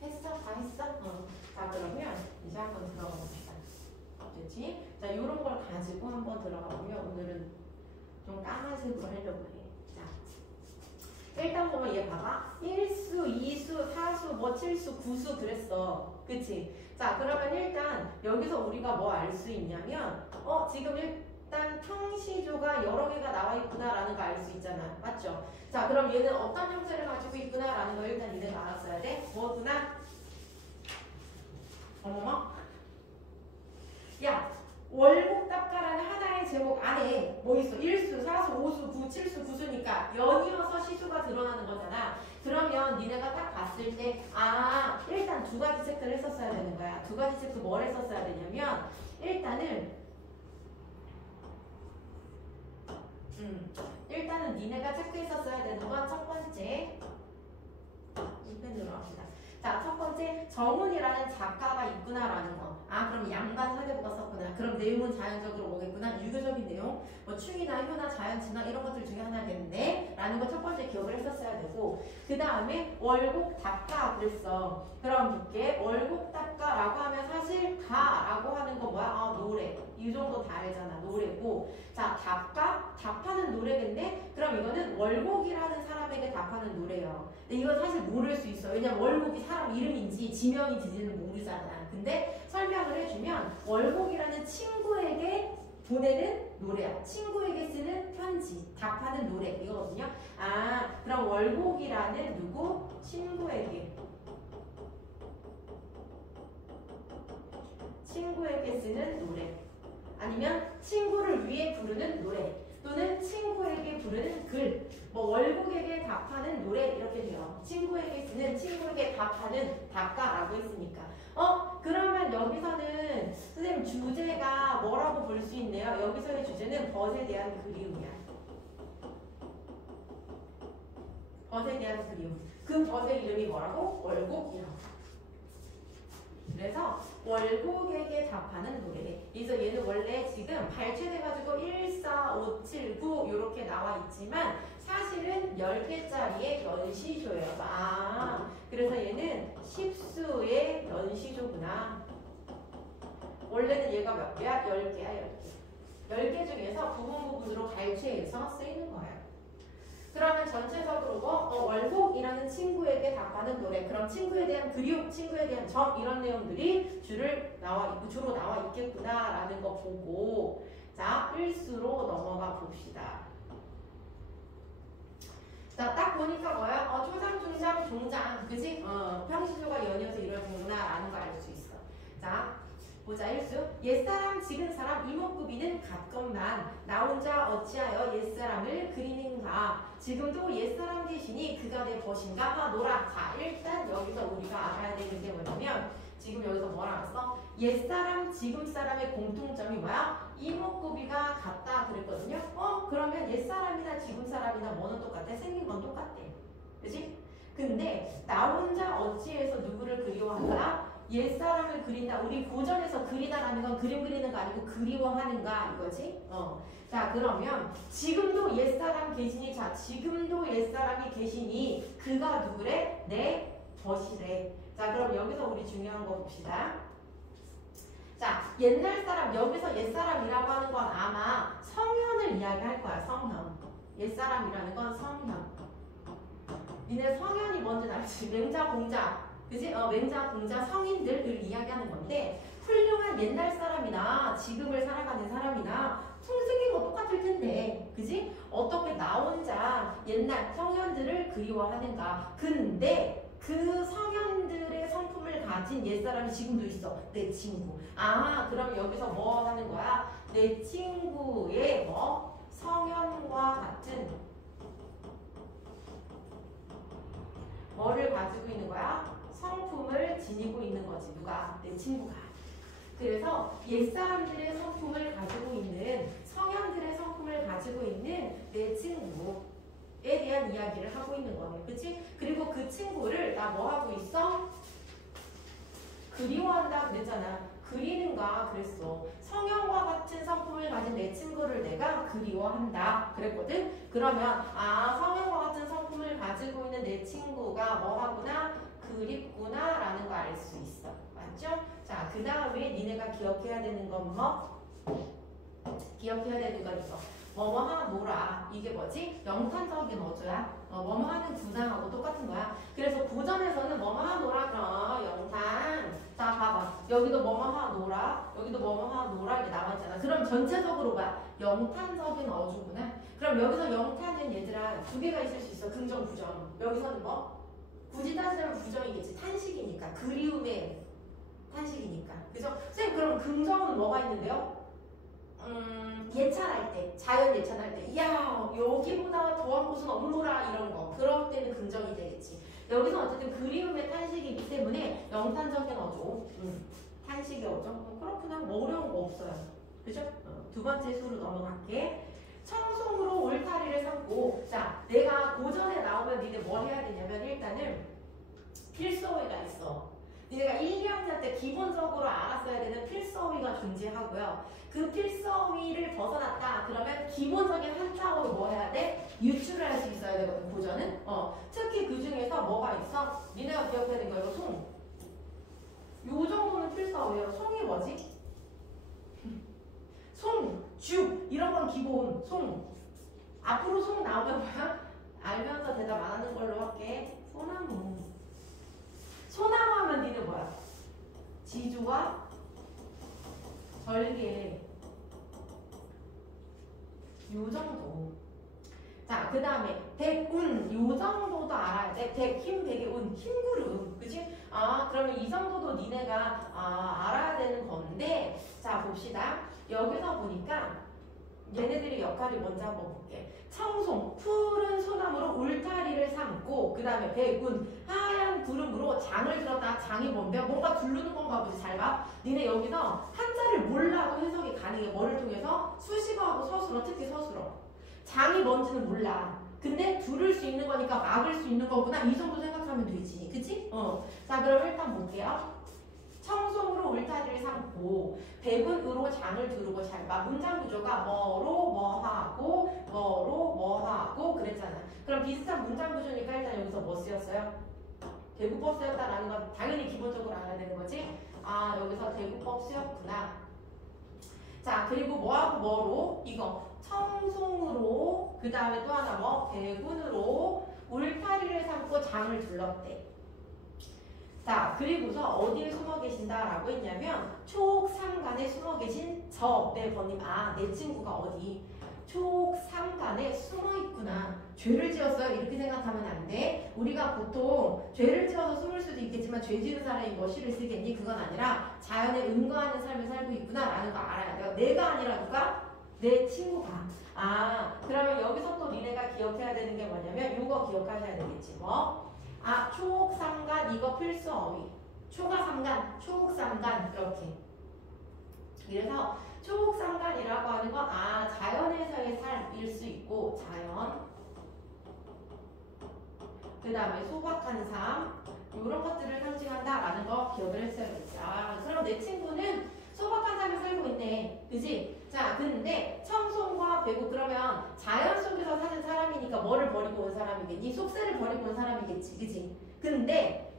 했어? 다 했어? 자, 그러면 이제 한번 들어가 봅시다. 됐지? 자, 요런 걸 가지고 한번 들어가 보면 오늘은 좀 까만색으로 하려고 해. 자, 일단 보면 얘 봐봐. 1수, 2수, 4수, 뭐 7수, 9수 그랬어. 그치? 자, 그러면 일단 여기서 우리가 뭐 알 수 있냐면 지금 일단 평시조가 여러 개가 나와 있구나라는 거 알 수 있잖아. 맞죠? 자, 그럼 얘는 어떤 형태를 가지고 있구나라는 거 일단 니네가 알았어야 돼. 뭐구나? 어머머? 야, 월곡답가라는 하나의 제목 안에 뭐 있어? 1수, 4수, 5수, 9, 7수, 9수니까 연이어서 시수가 드러나는 거잖아. 그러면 니네가 딱 봤을 때 아, 일단 두 가지 체크를 했었어야 되는 거야. 두 가지 체크 뭘 했었어야 되냐면 일단은 니네가 체크했었어야 되는 건 첫 번째 이 펜으로 합시다. 자, 첫 번째 정훈이라는 작가가 있구나라는 거. 아, 그럼 양반 사대부가 썼구나. 그럼 내용은 자연적으로 뭐겠구나? 유교적인 내용, 뭐 충이나 효나 자연친화 이런 것들 중에 하나겠네 라는 거 첫 번째 기억을 했었어야 되고, 그 다음에 월곡답가 그랬어. 그럼 볼게. 월곡답가라고 하면 사실 가라고 하는 거 뭐야? 아, 노래. 이 정도 다 알잖아. 노래고. 자, 답가? 답하는 노래인데 그럼 이거는 월곡이라는 사람에게 답하는 노래예요. 근데 이건 사실 모를 수 있어. 왜냐면 월곡이 사람 이름인지 지명인지는 모르잖아. 근데 설명을 해주면 월곡이라는 친구에게 보내는 노래야. 친구에게 쓰는 편지. 답하는 답하는 노래 이거거든요. 아, 그럼 월곡이라는 누구? 친구에게 쓰는 노래, 아니면 친구를 위해 부르는 노래, 또는 친구에게 부르는 글, 뭐 월곡에게 답하는 노래 이렇게 돼요. 친구에게 쓰는, 친구에게 답하는 답가라고 했으니까. 그러면 여기서는 선생님 주제가 뭐라고 볼 수 있네요. 여기서의 주제는 벗에 대한 그리움이야. 벗에 대한 그리움. 그 벗의 이름이 뭐라고? 월곡이라고. 그래서 월곡에게 답하는 노래. 그래서 얘는 원래 지금 발췌돼가지고 1, 4, 5, 7, 9 이렇게 나와 있지만 사실은 10개짜리의 연시조예요. 아, 그래서 얘는 10수의 연시조구나. 원래는 얘가 몇 개야? 10개야, 10개. 10개 중에서 부분으로 발췌해서 쓰이는 거예요. 그러면 전체적으로 월곡이라는 친구에게 답하는 노래, 그럼 친구에 대한 그리움, 친구에 대한 정 이런 내용들이 주로 나와 있겠구나라는 거 보고 자, 일수로 넘어가 봅시다. 자, 딱 보니까 뭐야? 초장, 중장, 종장, 그지? 평시조가 연이어서 이루어지는구나라는 거 알 수 있어. 자, 보자. 일수. 옛사람, 지근사람, 이목구비는 같건만 나 혼자 어찌하여 옛사람을 그리는가. 지금도 옛사람 계시니 그가 내 벗인가 하노라. 자, 일단 여기서 우리가 알아야 되는 게 뭐냐면 지금 여기서 뭐라 했어? 옛사람, 지금사람의 공통점이 뭐야? 이목구비가 같다 그랬거든요. 그러면 옛사람이나 지금사람이나 뭐는 똑같아? 생긴 건 똑같대. 그치? 근데 나 혼자 어찌해서 누구를 그리워한다? 옛사람을 그린다. 우리 고전에서 그리다라는 건 그림 그리는 거 아니고 그리워하는가 이거지? 자, 그러면 지금도 옛사람 계시니, 자, 지금도 옛사람이 계시니 그가 누구래? 내 벗이래. 자, 그럼 여기서 우리 중요한 거 봅시다. 자, 옛날 사람, 여기서 옛사람이라고 하는 건 아마 성현을 이야기할 거야. 성현. 옛사람이라는 건 성현. 니네 성현이 뭔지 알지? 맹자, 공자. 그지? 맹자, 공자, 성인들을 이야기하는 건데 훌륭한 옛날 사람이나 지금을 살아가는 사람이나 생긴 거 똑같을 텐데, 그지? 어떻게 나 혼자 옛날 성현들을 그리워하는가? 근데 그 성현들의 성품을 가진 옛사람이 지금도 있어. 내 친구. 아, 그럼 여기서 뭐 하는 거야? 내 친구의 성현과 같은 뭐를 가지고 있는 거야? 성품을 지니고 있는 거지. 누가? 내 친구가. 그래서 옛사람들의 성품을 가지고 있는, 성현들의 성품을 가지고 있는 내 친구에 대한 이야기를 하고 있는 거네. 그치? 그리고 그 친구를 나 뭐 하고 있어? 그리워한다 그랬잖아. 그리는가 그랬어. 성현과 같은 성품을 가진 내 친구를 내가 그리워한다 그랬거든. 그러면 성현과 같은 성품을 가지고 있는 내 친구가 뭐 하구나? 그립구나 라는 거 알 수 있어. 맞죠? 자, 그 다음에 니네가 기억해야 되는 건 뭐? 기억해야 되는 건 이거. 뭐뭐 하노라. 이게 뭐지? 영탄적인 어조야. 뭐뭐 하는 구상하고 똑같은 거야. 그래서 고전에서는 뭐뭐 하노라 그럼 영탄. 자, 봐봐. 여기도 뭐뭐 하노라. 여기도 뭐뭐 하노라 이렇게 나와있잖아. 그럼 전체적으로 봐. 영탄적인 어조구나. 그럼 여기서 영탄은 얘들아 두 개가 있을 수 있어. 긍정, 부정. 여기서는 뭐? 굳이 따지자면 부정이겠지. 탄식이니까. 그리움의 탄식이니까. 그죠? 선생님 그럼 긍정은 뭐가 있는데요? 예찬할 때, 자연 예찬할 때, 이야 여기보다 더한 곳은 없노라 이런 거. 그럴 때는 긍정이 되겠지. 여기서 어쨌든 그리움의 탄식이기 때문에 영탄적인 어조, 탄식의 어조. 그렇구나. 뭐 어려운 거 없어요. 그죠? 두 번째 수로 넘어갈게. 청송으로 울타리를 삼고, 자, 내가 고전에 나오면 니네 뭘 해야 되냐면 일단은 필서어휘가 있어. 니네가 1, 2학년 때 기본적으로 알았어야 되는 필서어휘가 존재하고요. 그 필서어휘를 벗어났다 그러면 기본적인 한자어로 뭐 해야 돼? 유출을 할 수 있어야 되거든. 고전은. 특히 그 중에서 뭐가 있어? 니네가 기억해야 되는 거 이거 송. 요 정도는 필서어휘예요. 송이 뭐지? 송, 죽 이런 건 기본. 송. 앞으로 송 나오면 뭐야? 알면서 대답 안 하는 걸로 할게. 소나무. 소나무 하면 니네 뭐야? 지주와 절개. 요 정도. 자, 그 다음에 백운 요 정도도 알아야 돼. 백, 힘, 백의 운, 힘구름. 그치? 아, 그러면 이 정도도 니네가 알아야 되는 건데, 자, 봅시다. 여기서 보니까 얘네들의 역할이 뭔지 한번 볼게. 청송, 푸른 소나무로 울타리를 삼고, 그 다음에 백운, 하얀 구름으로 장을 들었다. 장이 뭔데? 뭔가 두르는 건가 보지. 잘 봐. 니네 여기서 한자를 몰라도 해석이 가능해. 뭐를 통해서? 수식어하고 서술어, 특히 서술어. 장이 뭔지는 몰라. 근데 두를 수 있는 거니까 막을 수 있는 거구나. 이 정도 생각하면 되지. 그치? 자, 그럼 일단 볼게요. 청송으로 울타리를 삼고 백운으로 장을 두르고 잘 봐. 문장 구조가 뭐로 뭐하고 뭐로 뭐하고 그랬잖아. 그럼 비슷한 문장 구조니까 일단 여기서 뭐 쓰였어요? 대구법 쓰였다라는 건 당연히 기본적으로 알아야 되는 거지. 아, 여기서 대구법 쓰였구나. 자, 그리고 뭐하고 뭐로? 이거 청송으로, 그 다음에 또 하나 뭐? 백운으로 울타리를 삼고 장을 둘렀대. 자, 그리고서 어디에 숨어 계신다라고 했냐면 촉상간에 숨어 계신 내 번님, 내 친구가 어디 촉상간에 숨어 있구나. 죄를 지었어요. 이렇게 생각하면 안 돼. 우리가 보통 죄를 지어서 숨을 수도 있겠지만 죄 지은 사람이 뭐 시를 쓰겠니? 그건 아니라 자연에 응거하는 삶을 살고 있구나라는 거 알아야 돼요. 내가 아니라 누가? 내 친구가. 그러면 여기서 또 니네가 기억해야 되는 게 뭐냐면 이거 기억하셔야 되겠지. 뭐? 초옥삼간 이거 필수 어휘. 초가 삼간, 초옥삼간 이렇게. 그래서 초옥삼간이라고 하는 건 자연에서의 삶일 수 있고 자연. 그 다음에 소박한 삶. 이런 것들을 상징한다라는 거 기억을 했어야겠지. 그럼 내 친구는 소박한 삶을 살고 있네. 그지? 자, 근데 청송과 배구 그러면 자연 속에서 사는 사람이니까 뭐를 버리고 온 사람이겠니? 속세를 버리고 온 사람이겠지. 그지? 근데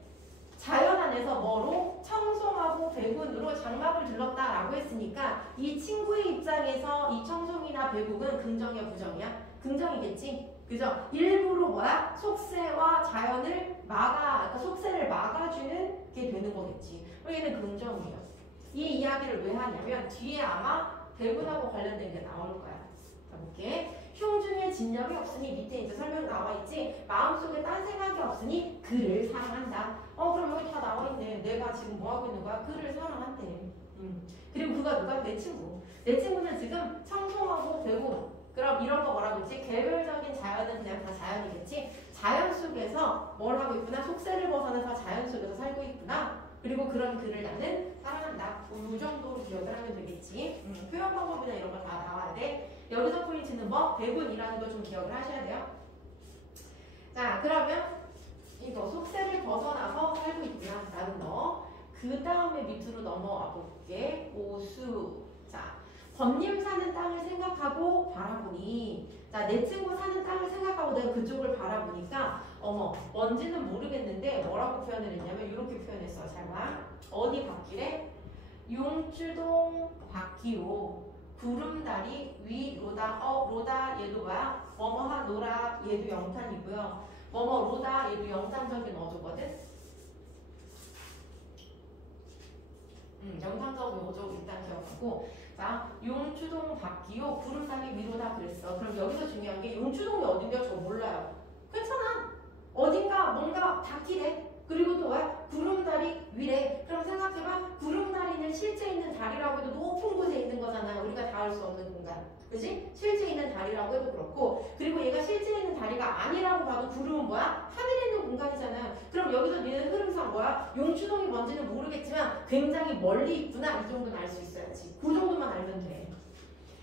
자연 안에서 뭐로? 청송하고 배군으로 장막을 둘렀다라고 했으니까 이 친구의 입장에서 이 청송이나 배국은 긍정이야, 부정이야? 긍정이겠지? 그죠? 일부러 뭐야? 속세와 자연을 그러니까 속세를 막아주는 게 되는 거겠지. 얘는 긍정이에요. 이 이야기를 왜 하냐면 뒤에 아마 배군하고 관련된 게 나올 거야. 자, 볼게. 흉중에 진념이 없으니 밑에 이제 설명 나와 있지. 마음속에 딴 생각이 없으니 그를 사랑한다. 그럼 여기 다 나와 있네. 내가 지금 뭐 하고 있는 거야? 그를 사랑한대. 그리고 그가 누가? 내 친구. 내 친구는 지금 청송하고 배군. 그럼 이런 거 뭐라고 했지? 개별적인 자연은 그냥 다 자연이겠지. 자연 속에서 뭘 하고 있구나? 속세를 벗어나서 자연 속에서 살고 있구나. 그리고 그런 그를 나는 사랑한다. 이 정도로 기억을 하면 되겠지. 표현 방법이나 이런 거 다 나와야 돼. 여기서 포인트는 뭐? 배분이라는 거 좀 기억을 하셔야 돼요. 자, 그러면 이거 속세를 벗어나서 살고 있구나 라는 거. 그 다음에 밑으로 넘어와 볼게. 오수. 자, 번님 사는 땅을 생각하고 바라보니, 자, 내 친구 사는 땅을 생각하고 내가 그쪽을 바라보니까 뭔지는 모르겠는데 뭐라고 표현을 했냐면 이렇게 표현했어. 잘 봐. 어디 밭길에? 용주동 밭기오 구름다리 위 로다. 로다 얘도 뭐야? 뭐뭐하 노라 얘도 영탄이고요. 뭐뭐 로다 얘도 영탄적인 어조거든. 영탄적 어조 일단 기억하고. 자, 용주동 밭기오 구름다리 위로다 그랬어. 그럼 여기서 중요한 게 용주동이 어딘데요? 저 몰라요. 괜찮아. 어딘가 뭔가 밭이래. 그리고 또 왜? 구름다리 위래. 그럼 생각해봐. 구름다리는 실제 있는 다리라고 해도 높은 곳에 있는 거잖아. 우리가 닿을 수 없는 공간. 그지? 실제 있는 다리라고 해도 그렇고. 그리고 얘가 실제 있는 다리가 아니라고 봐도 구름은 뭐야? 하늘에 있는 공간이잖아. 그럼 여기서 니는 흐름상 뭐야? 용주동이 뭔지는 모르겠지만 굉장히 멀리 있구나. 이 정도는 알 수 있어야지. 그 정도만 알면 돼.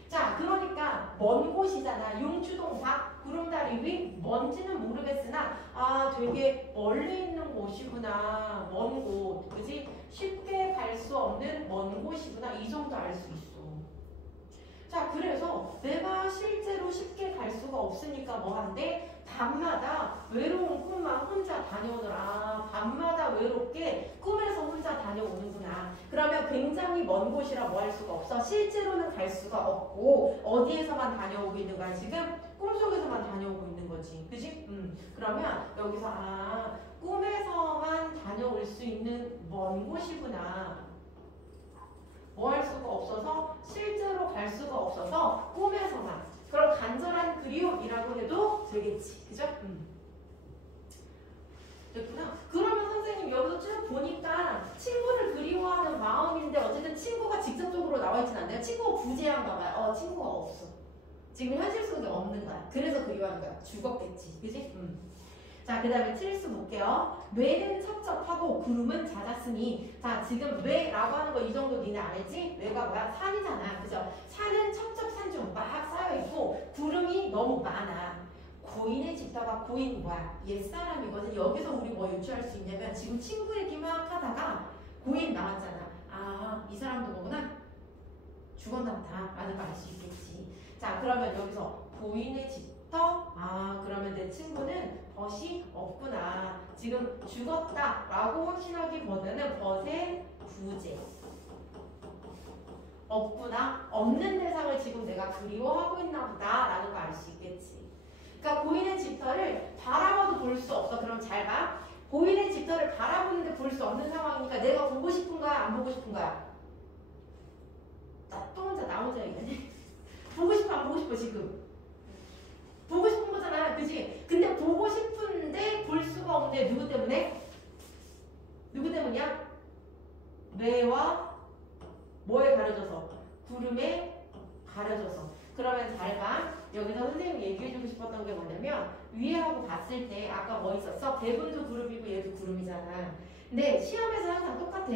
자, 그러니까 먼 곳이잖아. 용주동 밭, 구름다리 위, 뭔지는 모르겠으나 되게 멀리 있는 곳이구나. 먼 곳, 그지? 쉽게 갈 수 없는 먼 곳이구나. 이 정도 알 수 있어. 자, 그래서 내가 실제로 쉽게 갈 수가 없으니까 뭐 한대? 밤마다 외로운 꿈만 혼자 다녀오더라. 밤마다 외롭게 꿈에서 혼자 다녀오는구나. 그러면 굉장히 먼 곳이라 뭐 할 수가 없어. 실제로는 갈 수가 없고 어디에서만 다녀오고 있는 거야? 지금 꿈속에서만 다녀오고 있는 거지. 그지? 그러면 여기서 꿈에서만 다녀올 수 있는 먼 곳이구나. 뭐 할 수가 없어서 실제로 갈 수가 없어서 꿈에서만. 그럼 간절한 그리움이라고 해도 되겠지. 그죠? 됐구나. 그러면 선생님 여기서 쭉 보니까 친구를 그리워하는 마음인데 어쨌든 친구가 직접적으로 나와 있진 않네요. 친구가 부재한가 봐요. 친구가 없어. 지금 현실 속에 없는 거야. 그래서 그리워하는 거야. 죽었겠지. 그지? 자, 그 다음에 트리스 볼게요. 뇌는 첩첩하고 구름은 잦았으니. 자, 지금 뇌라고 하는 거 이 정도 니네 알지? 뇌가 뭐야? 산이잖아. 그죠? 산은 첩첩산중 막 쌓여있고 구름이 너무 많아. 고인의 집터가 고인 뭐야? 옛사람이거든. 여기서 우리 뭐 유추할 수 있냐면 지금 친구 얘기 막 하다가 고인 나왔잖아. 아, 이 사람도 뭐구나? 죽었나 보다 라는 걸 알 수 있겠지. 자, 그러면 여기서 고인의 집터? 아, 그러면 내 친구는 벗이 없구나. 지금 죽었다 라고 확신하기보다는 벗의 부재. 없구나. 없는 대상을 지금 내가 그리워하고 있나 보다 라는 걸 알 수 있겠지. 그러니까 고인의 집터를 바라봐도 볼 수 없어. 그럼 잘 봐. 고인의 집터를 바라보는데 볼 수 없는 상황이니까 내가 보고 싶은 거야? 안 보고 싶은 거야? 나 또 혼자 나 혼자 얘기하네. 보고 싶어 안 보고 싶어 지금? 보고 싶은 거잖아. 그치? 근데 보고 싶은데 볼 수가 없는데 누구 때문에? 누구 때문이야? 뇌와 뭐에 가려져서? 구름에 가려져서. 그러면 잘 봐. 여기서 선생님이 얘기해주고 싶었던 게 뭐냐면 위에하고 봤을 때 아까 뭐 있었어? 배분도 구름이고 얘도 구름이잖아. 근데 시험에서 항상 똑같아.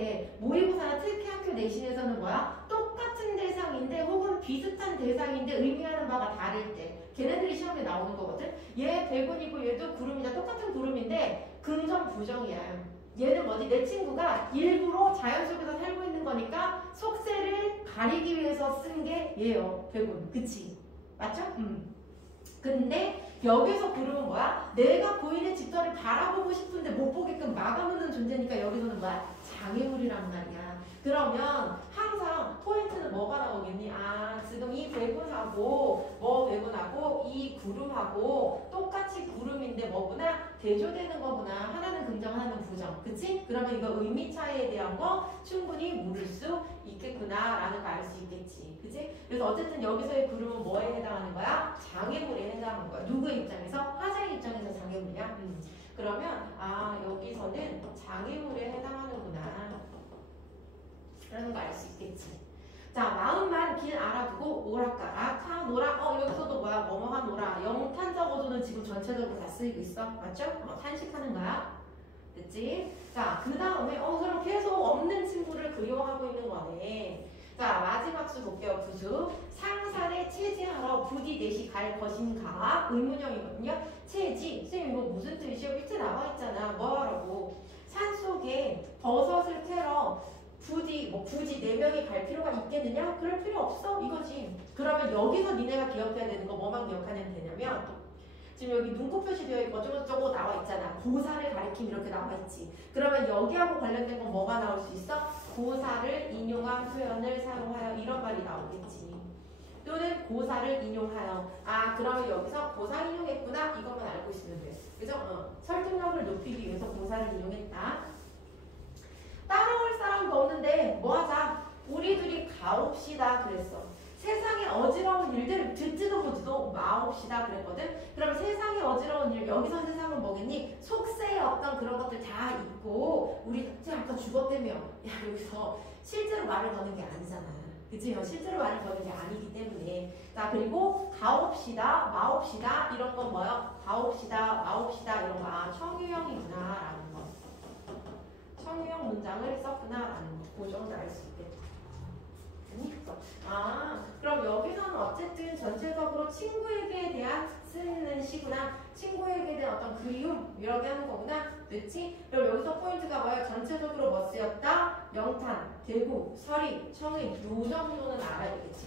모의고사나 특히 학교 내신에서는 뭐야? 똑같은 대상인데 혹은 비슷한 대상인데 의미하는 바가 다를 때 걔네들이 시험에 나오는 거거든. 얘 배분이고 얘도 구름이자 똑같은 구름인데 긍정 부정이야. 얘는 뭐지? 내 친구가 일부러 자연 속에서 살고 있는 거니까 속세를 가리기 위해서 쓴 게 얘예요. 배분. 그치? 맞죠? 근데 여기서 구름은 뭐야? 내가 고인의 집터를 바라보고 싶은데 못 보게끔 막아놓는 존재니까 여기서는 뭐야? 장애물이란 말이야. 그러면 항상 포인트는 뭐가 나오겠니? 아, 지금 이 배분하고 뭐 배분하고 이 구름하고 똑같이 구름인데 뭐구나? 대조되는 거구나. 하나는 긍정, 하나는 부정. 그치? 그러면 이거 의미 차이에 대한 거 충분히 물을 수 있겠구나 라는 거 알 수 있겠지. 그치? 그래서 어쨌든 여기서의 구름은 뭐에 해당하는 거야? 장애물에 해당하는 거야. 누구의 입장에서? 화자의 입장에서 장애물이야? 그러면 아, 여기서는 장애물에 해당하는구나 라는 거 알 수 있겠지. 자, 마음만 길 알아두고 오락가락 하노라. 여기서도 뭐야? 뭐뭐 하노라. 영탄적 어조는 지금 전체적으로 다 쓰이고 있어. 맞죠? 탄식하는 거야. 됐지? 자, 그 다음에 그럼 계속 없는 친구를 그리워하고 있는 거네. 자, 마지막 수 볼게요. 부수. 상산에 체지하러 부디 넷이 갈 것인가? 의문형이거든요. 체지. 선생님 이거 무슨 뜻이요? 밑에 나와 있잖아. 뭐 하라고. 산속에 버섯을 캐러 부디 굳이 4명이 갈 필요가 있겠느냐? 그럴 필요 없어. 이거지. 그러면 여기서 니네가 기억해야 되는 거 뭐만 기억하면 되냐면 지금 여기 눈곱 표시되어 있고 어쩌고저쩌고 나와 있잖아. 고사를 가리킴 이렇게 나와 있지. 그러면 여기하고 관련된 건 뭐가 나올 수 있어? 고사를 인용한 표현을 사용하여 이런 말이 나오겠지. 또는 고사를 인용하여. 아, 그러면 여기서 고사 인용했구나. 이것만 알고 있으면 돼. 그죠? 설득력을 높이기 위해서 고사를 인용했다. 따라올 사람도 없는데 뭐 하자? 우리들이 가옵시다 그랬어. 세상에 어지러운 일들 듣지도 보지도 마옵시다 그랬거든. 그럼 세상에 어지러운 일, 여기서 세상은 뭐겠니? 속세의 어떤 그런 것들 다 있고 우리 아까 죽었다며. 야, 여기서 실제로 말을 거는 게 아니잖아. 그치? 실제로 말을 거는 게 아니기 때문에. 자, 그리고 가옵시다, 마옵시다 이런 건 뭐요? 가옵시다, 마옵시다 이런 거. 아, 청유형이구나 라는 거. 청유형 문장을 썼구나 라는 거. 그 정도 알 수 있겠다. 아, 그럼 여기서는 어쨌든 전체적으로 친구에게 대한 쓰는 시구나. 친구에게 대한 어떤 그리움 이렇게 하는 거구나. 됐지? 그럼 여기서 포인트가 뭐야? 전체적으로 뭐 쓰였다? 영탄, 대구, 서리, 청인 요 정도는 알아야 되겠지.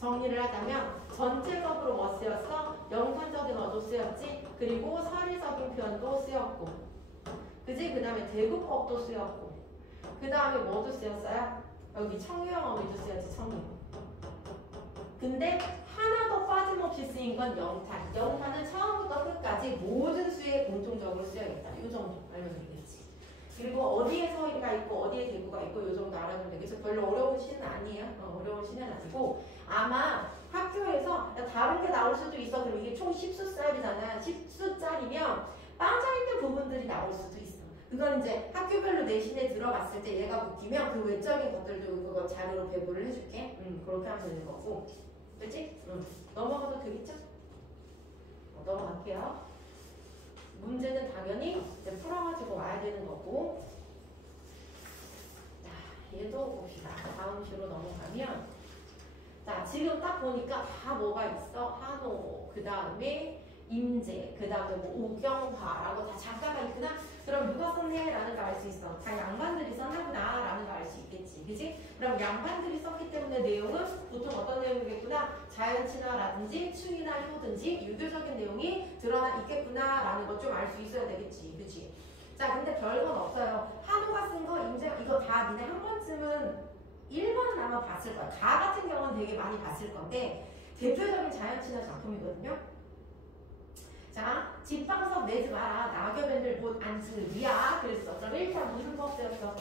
정리를 하자면 전체적으로 뭐 쓰였어? 영탄적인 어도 쓰였지. 그리고 서리적인 표현도 쓰였고, 그지? 그 다음에 대구법도 쓰였고, 그 다음에 뭐도 쓰였어요? 여기 청유형 어휘도 쓰였지. 청유. 근데 하나도 빠짐없이 쓰인 건 영탄. 영탄은 처음부터 끝까지 모든 수에 공통적으로 쓰여야겠다. 이 정도 알면 되겠지. 그리고 어디에 서리가 있고 어디에 대구가 있고 이 정도 알아두면 되겠죠. 별로 어려운 시는 아니에요. 어려운 시는 아니고 아마 학교에서 다른 게 나올 수도 있어. 그럼 이게 10수짜리잖아. 10수짜리면 빠져있는 부분들이 나올 수도 있어. 그건 이제 학교별로 내신에 들어갔을 때 얘가 묶이면 그 외적인 것들도 그거 자료로 배부를 해줄게. 그렇게 하면 되는 거고. 그치? 넘어가도 되겠죠? 넘어갈게요. 문제는 당연히 이제 풀어가지고 와야 되는 거고. 자, 얘도 봅시다. 다음 시로 넘어가면. 자, 지금 딱 보니까 다 뭐가 있어? 한호, 그 다음에 임재, 그 다음에 뭐 오경화라고 다 작가가 있구나? 그럼 누가 썼네? 라는 거 알 수 있어. 다 양반들이 썼나보다 라는 거 알 수 있겠지. 그지? 그럼 양반들이 썼기 때문에 내용은 보통 어떤 내용이겠구나? 자연친화라든지 충이나 효든지 유교적인 내용이 드러나 있겠구나 라는 거 좀 알 수 있어야 되겠지. 그치? 자, 근데 별건 없어요. 한호가 쓴 거, 임재, 이거 다 니네 한 번쯤은 1번은 아마 봤을 거야. 가 같은 경우는 되게 많이 봤을 건데 대표적인 자연친화 작품이거든요. 자, 집방석 내지 마라. 낙엽엔들 못 앉으리야. 그랬어. 그럼 1차 무슨 법 쓰였어?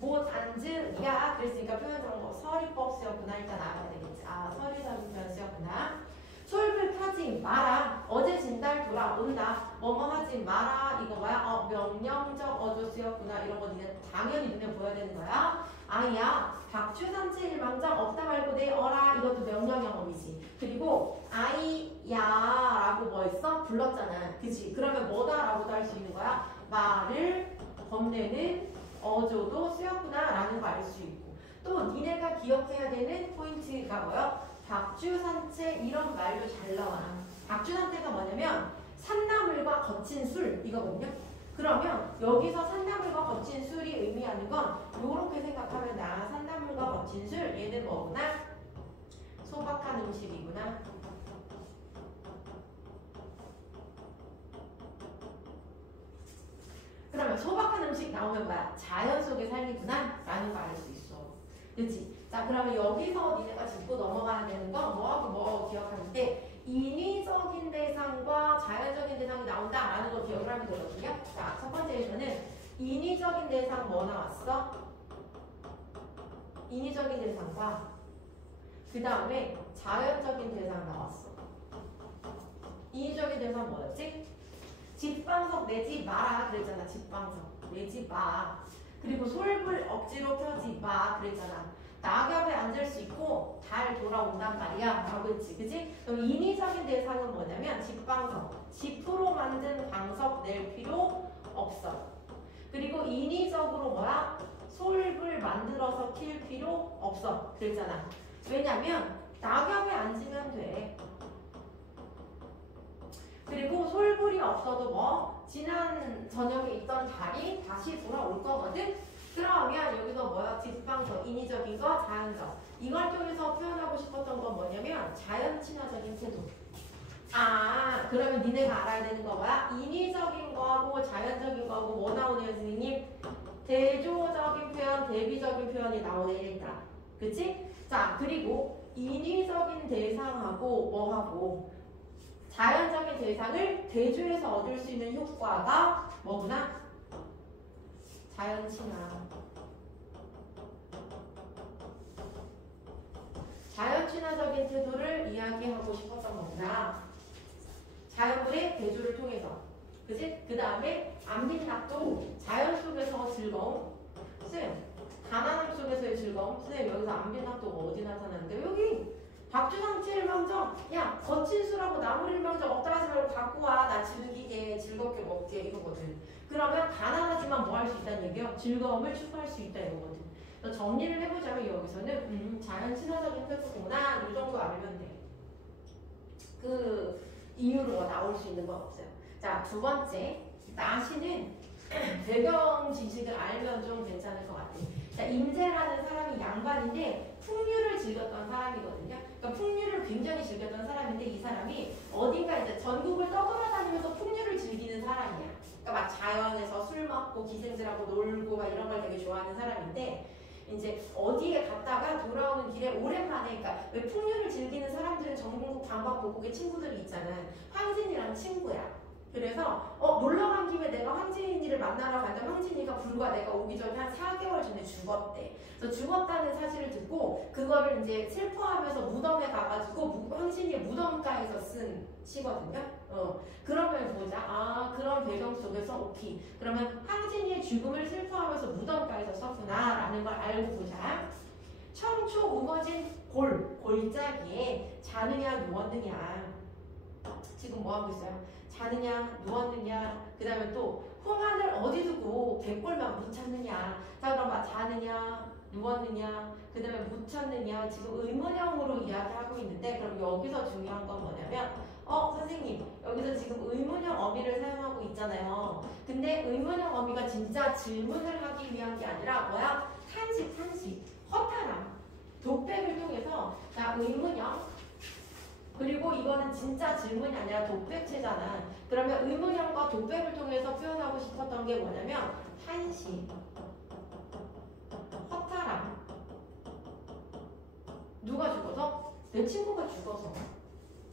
못 앉으리야. 그랬으니까 표현적으로 뭐 서리법 쓰였구나. 일단 알아야 되겠지. 아, 서리적인 표현 쓰였구나. 솔불 켜지 마라. 어제 진달 돌아온다. 뭐뭐 하지 마라. 이거 뭐야? 명령적 어조 쓰였구나. 이런 거 니네 당연히 눈에 보여야 되는 거야. 아이야. 박주산체 일망정 없다 말고 내 어라. 이것도 명령 영업이지. 그리고 아이야라고 뭐 했어? 불렀잖아. 그치? 그러면 뭐다라고도 할 수 있는 거야. 말을 건네는 어조도 쓰였구나 라는 거 알 수 있고. 또 니네가 기억해야 되는 포인트가 뭐요? 박주산채 이런 말도 잘 나와. 박주산채가 뭐냐면 산나물과 거친 술 이거거든요. 그러면 여기서 산나물과 거친 술이 의미하는 건 요렇게 생각하면 나 산나물과 거친 술 얘는 뭐구나? 소박한 음식이구나. 그러면 소박한 음식 나오면 뭐야? 자연 속의 삶이구나 라는 거 알 수 있어. 그치? 자, 그러면 여기서 니네가 짚고 넘어가야 되는 건 뭐하고 뭐 기억하는데 인위적인 대상과 자연적인 대상이 나온다라는 걸 기억을 하면 되거든요. 자, 첫 번째 예시는 인위적인 대상 뭐 나왔어? 인위적인 대상과 그 다음에 자연적인 대상 나왔어. 인위적인 대상 뭐였지? 집방석 내지 마라 그랬잖아. 집방석 내지 마. 그리고 솔불 억지로 켜지 마 그랬잖아. 낙엽에 앉을 수 있고 달 돌아온단 말이야 라고 했지. 그치? 그럼 인위적인 대상은 뭐냐면 집방석. 집으로 만든 방석 낼 필요 없어. 그리고 인위적으로 뭐야? 솔불 만들어서 킬 필요 없어 그랬잖아. 왜냐면 낙엽에 앉으면 돼. 그리고 솔불이 없어도 뭐 지난 저녁에 있던 달이 다시 돌아올 거거든. 그러면 여기서 뭐야? 집방석, 인위적인 거, 자연적. 이걸 통해서 표현하고 싶었던 건 뭐냐면 자연 친화적인 태도. 아, 그러면 니네가 알아야 되는 거 뭐야? 인위적인 거하고 자연적인 거하고 뭐 나오네요, 선생님? 대조적인 표현, 대비적인 표현이 나오네, 일단. 그치? 자, 그리고 인위적인 대상하고 뭐하고 자연적인 대상을 대조해서 얻을 수 있는 효과가 뭐구나? 자연 친화. 자연 친화적인 태도를 이야기하고 싶었던 거구나. 자연물의 대조를 통해서. 그치? 그 다음에 안빈낙도 자연 속에서 즐거움. 쌤, 가난함 속에서의 즐거움. 쌤, 여기서 안빈낙도가 어디 나타나는데? 여기 박주상체 일망정. 야, 거친 술하고 나물 일망정 없다 하지 말고 갖고 와. 나 즐기게, 즐겁게 먹게 이거거든. 그러면 가난하지만 뭐 할 수 있다는 얘기요? 즐거움을 추구할 수 있다 이거거든. 그래서 정리를 해보자면 여기서는 자연 친화적인 태도구나 이 정도 알면 돼. 그 이유로 나올 수 있는 건 없어요. 자, 두 번째, 나시는 배경 지식을 알면 좀 괜찮을 것 같아. 자, 임재라는 사람이 양반인데 풍류를 즐겼던 사람이거든요. 그러니까 풍류를 굉장히 즐겼던 사람인데 이 사람이 어딘가 이제 전국을 떠돌아다니면서 풍류를 즐기는 사람이야. 그러니까 막 자연에서 술 먹고 기생들하고 놀고 막 이런 걸 되게 좋아하는 사람인데 이제 어디에 갔다가 돌아오는 길에 오랜만에 그러니까 왜 풍류를 즐기는 사람들은 전국 방방곡곡에 친구들이 있잖아. 황진이랑 친구야. 그래서 놀러 간 김에 내가 황진이를 만나러 갔는데 황진이가 불과 내가 오기 전에 한 4개월 전에 죽었대. 그래서 죽었다는 사실을 듣고 그거를 이제 슬퍼하면서 무덤에 가가지고 황진이의 무덤가에서 쓴 시거든요. 그러면 보자. 아, 그런 배경 속에서 오케이. 그러면 황진이의 죽음을 슬퍼하면서 무덤가에서 썼구나라는 걸 알고 보자. 청초 우거진 골짜기에 자느냐 누웠느냐. 지금 뭐 하고 있어요? 자느냐 누웠느냐. 그 다음에 또 홍안을 어디 두고 백골만 묻혔느냐. 자, 그럼 자느냐 누웠느냐, 그 다음에 묻혔느냐. 지금 의문형으로 이야기하고 있는데, 그럼 여기서 중요한 건 뭐냐면 선생님 여기서 지금 의문형 어미를 사용하고 있잖아요. 근데 의문형 어미가 진짜 질문을 하기 위한 게 아니라 뭐야? 탄식 허탈함, 독백을 통해서. 자, 의문형, 그리고 이거는 진짜 질문이 아니라 독백체잖아. 그러면 의문형과 독백을 통해서 표현하고 싶었던 게 뭐냐면 탄식, 허탈함. 누가 죽어서? 내 친구가 죽어서.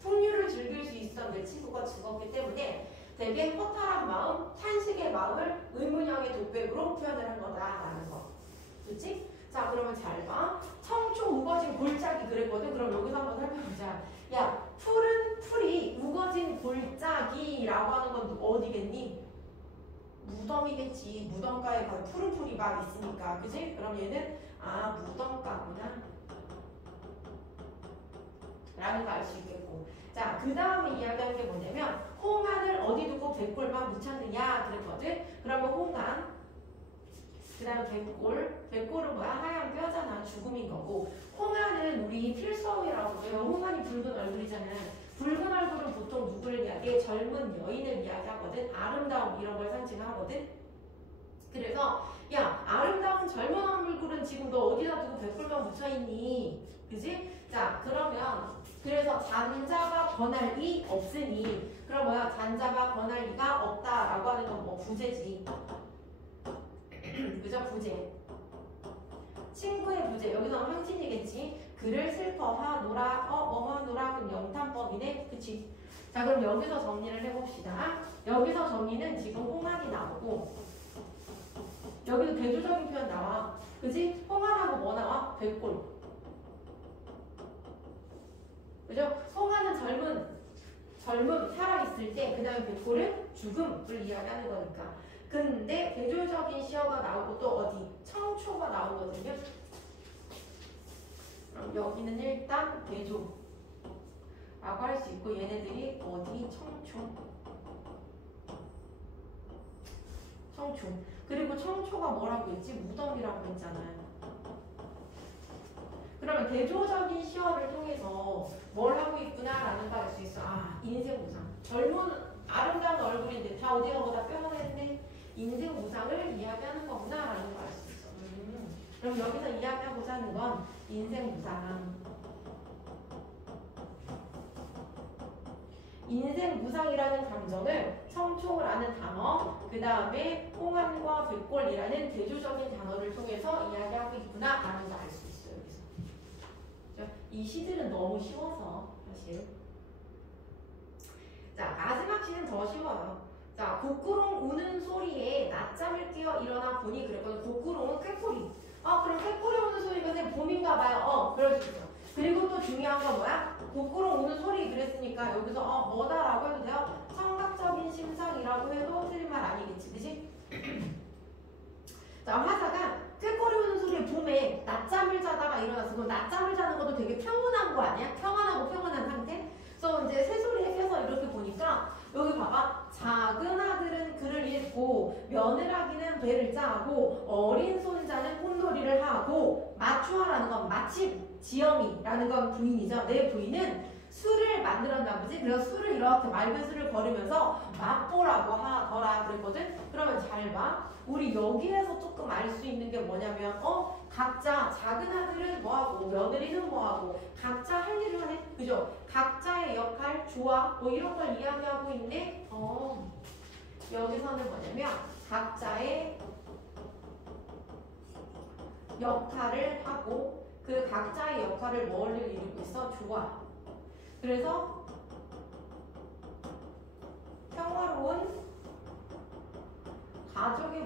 풍류를 즐길 수 있었던 내 친구가 죽었기 때문에 되게 허탈한 마음, 탄식의 마음을 의문형의 독백으로 표현을 한 거다라는 거. 그치? 자, 그러면 잘 봐. 청초 우거진 골짜기 그랬거든. 그럼 여기서 한번 살펴보자. 야, 푸른 풀이 우거진 골짜기라고 하는 건 어디겠니? 무덤이겠지. 무덤가에 가면 푸른 풀이 막 있으니까. 그치? 그럼 얘는 무덤가구나 라는 거 알 수 있겠고. 자, 그 다음에 이야기하는 게 뭐냐면 홍안을 어디 두고 백골만 묻혔느냐 그랬거든. 그러면 홍안, 그 다음 백골은 뭐야? 하얀 뼈잖아. 죽음인 거고. 홍안은 우리 필서이라고 해요. 홍안이 붉은 얼굴이잖아. 붉은 얼굴은 보통 누구를 이야기해? 젊은 여인을 이야기하거든. 아름다움 이런 걸 상징하거든. 그래서 야, 아름다운 젊은 얼굴은 지금 너 어디다 두고 백골만 묻혀있니? 그지? 자, 그러면 그래서 잔자가 권할 리 없으니, 그럼 뭐야? 잔자가 권할 리가 없다라고 하는 건 뭐 부재지. 그죠? 부재. 친구의 부재. 여기서는 황진이겠지. 그를 슬퍼하노라. 뭐하노라. 그럼 영탄법이네. 그치? 자, 그럼 여기서 정리를 해봅시다. 여기서 정리는 지금 홍안이 나오고, 여기도 대조적인 표현 나와. 그지? 홍안하고 뭐 나와? 백골. 그죠? 홍안은 젊음, 살아있을 때, 그 다음에 백골은 죽음을 이야기하는 거니까. 근데 대조적인 시어가 나오고 또 어디? 청초가 나오거든요. 그럼 여기는 일단 대조라고 할 수 있고, 얘네들이 어디? 청초. 그리고 청초가 뭐라고 했지? 무덤이라고 했잖아요. 그러면 대조적인 시어를 통해서 뭘 하고 있구나라는 걸 알 수 있어. 인생 우상. 젊은 아름다운 얼굴인데 다 어디가 뭐다 뼈가 인생 우상을 이야기하는 거구나라는 걸 알 수 있어. 그럼 여기서 이야기하고자 하는 건 인생 우상. 인생 무상이라는 감정을 청초라는 단어, 그 다음에 홍안과 백골이라는 대조적인 단어를 통해서 이야기하고 있구나라는 걸 알 수 있어요. 이 시들은 너무 쉬워서 사실. 자, 마지막 시는 더 쉬워요. 자, 곡구롱 우는 소리에 낮잠을 깨어 일어나 보니 그랬거든. 곡구롱은 꾀꼬리. 그럼 꾀꼬리 우는 소리가 선생님 봄인가 봐요. 그럴 수 있어. 그리고 또 중요한 건 뭐야? 곡구롱 우는 소리 그랬으니까 여기서 뭐다라고 해도 돼요? 청각적인 심상이라고 해도 틀린 말 아니겠지. 그치? 자, 화자가 꾀꼬리 우는 소리에 봄에 낮잠을 자다가 일어났어. 그럼 낮잠을 자는 것도 되게 평온한 거 아니야? 평안하고 평온한 상태? 그래서 이제 새소리에 껴서 이렇게 보니까 여기 봐봐. 작은 아들은 글을 읽고 며느라기는 배를 짜고 어린 손자는 꽃놀이를 하고 마추아라는 건 마침 지엄이라는 건 부인이죠. 내 부인은 술을 만들었나 보지. 그래서 술을 이렇게 맑은 술을 거르면서 맛보라고 하더라 그랬거든. 그러면 잘 봐. 우리 여기에서 조금 알 수 있는 게 뭐냐면 각자 작은 아들은 뭐하고 며느리는 뭐하고 각자 할 일을 하네. 그죠? 각자의 역할, 조화 뭐 이런 걸 이야기하고 있는데 여기서는 뭐냐면 각자의 역할을 하고 그 각자의 역할을 뭘 이루고 있어? 조화. 그래서 평화로운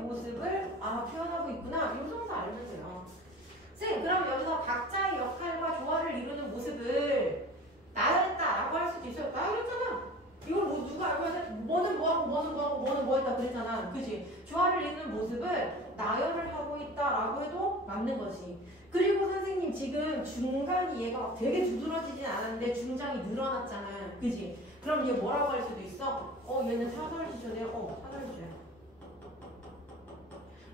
모습을 표현하고 있구나. 이 정도 알면 돼요. 쌤, 그럼 여기서 각자의 역할과 조화를 이루는 모습을 나열했다라고 할 수도 있어요. 나열했잖아. 이걸 뭐 누가 알고 해야 돼? 뭐는 뭐하고 뭐는 뭐하고 뭐는 뭐했다 그랬잖아. 그지? 조화를 이루는 모습을 나열을 하고 있다라고 해도 맞는 거지. 그리고 선생님 지금 중간이 얘가 막 되게 두드러지진 않았는데 중장이 늘어났잖아. 그지? 그럼 얘 뭐라고 할 수도 있어? 얘는 사설시조네요. 사설시조야.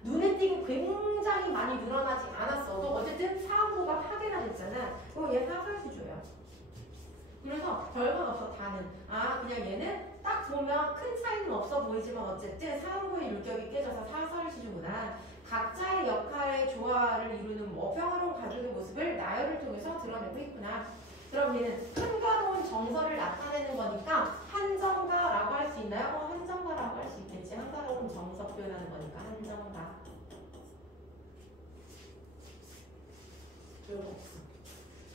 눈에 띄게 굉장히 많이 늘어나지 않았어도 어쨌든 사고가 파괴가 됐잖아. 얘 사설시조야. 그래서 별건 없어. 다는 그냥 얘는 딱 보면 큰 차이는 없어 보이지만 어쨌든 사고의 율격이 깨져서 사설시조구나. 각자의 역할의 조화를 이루는 평화로운 가족의 모습을 나열을 통해서 드러내고 있구나. 그럼 얘는 한가로운 정서를 나타내는 거니까 한정가라고 할 수 있나요? 한정가라고 할 수 있겠지. 한가로운 정서 표현하는 거니까 한정가.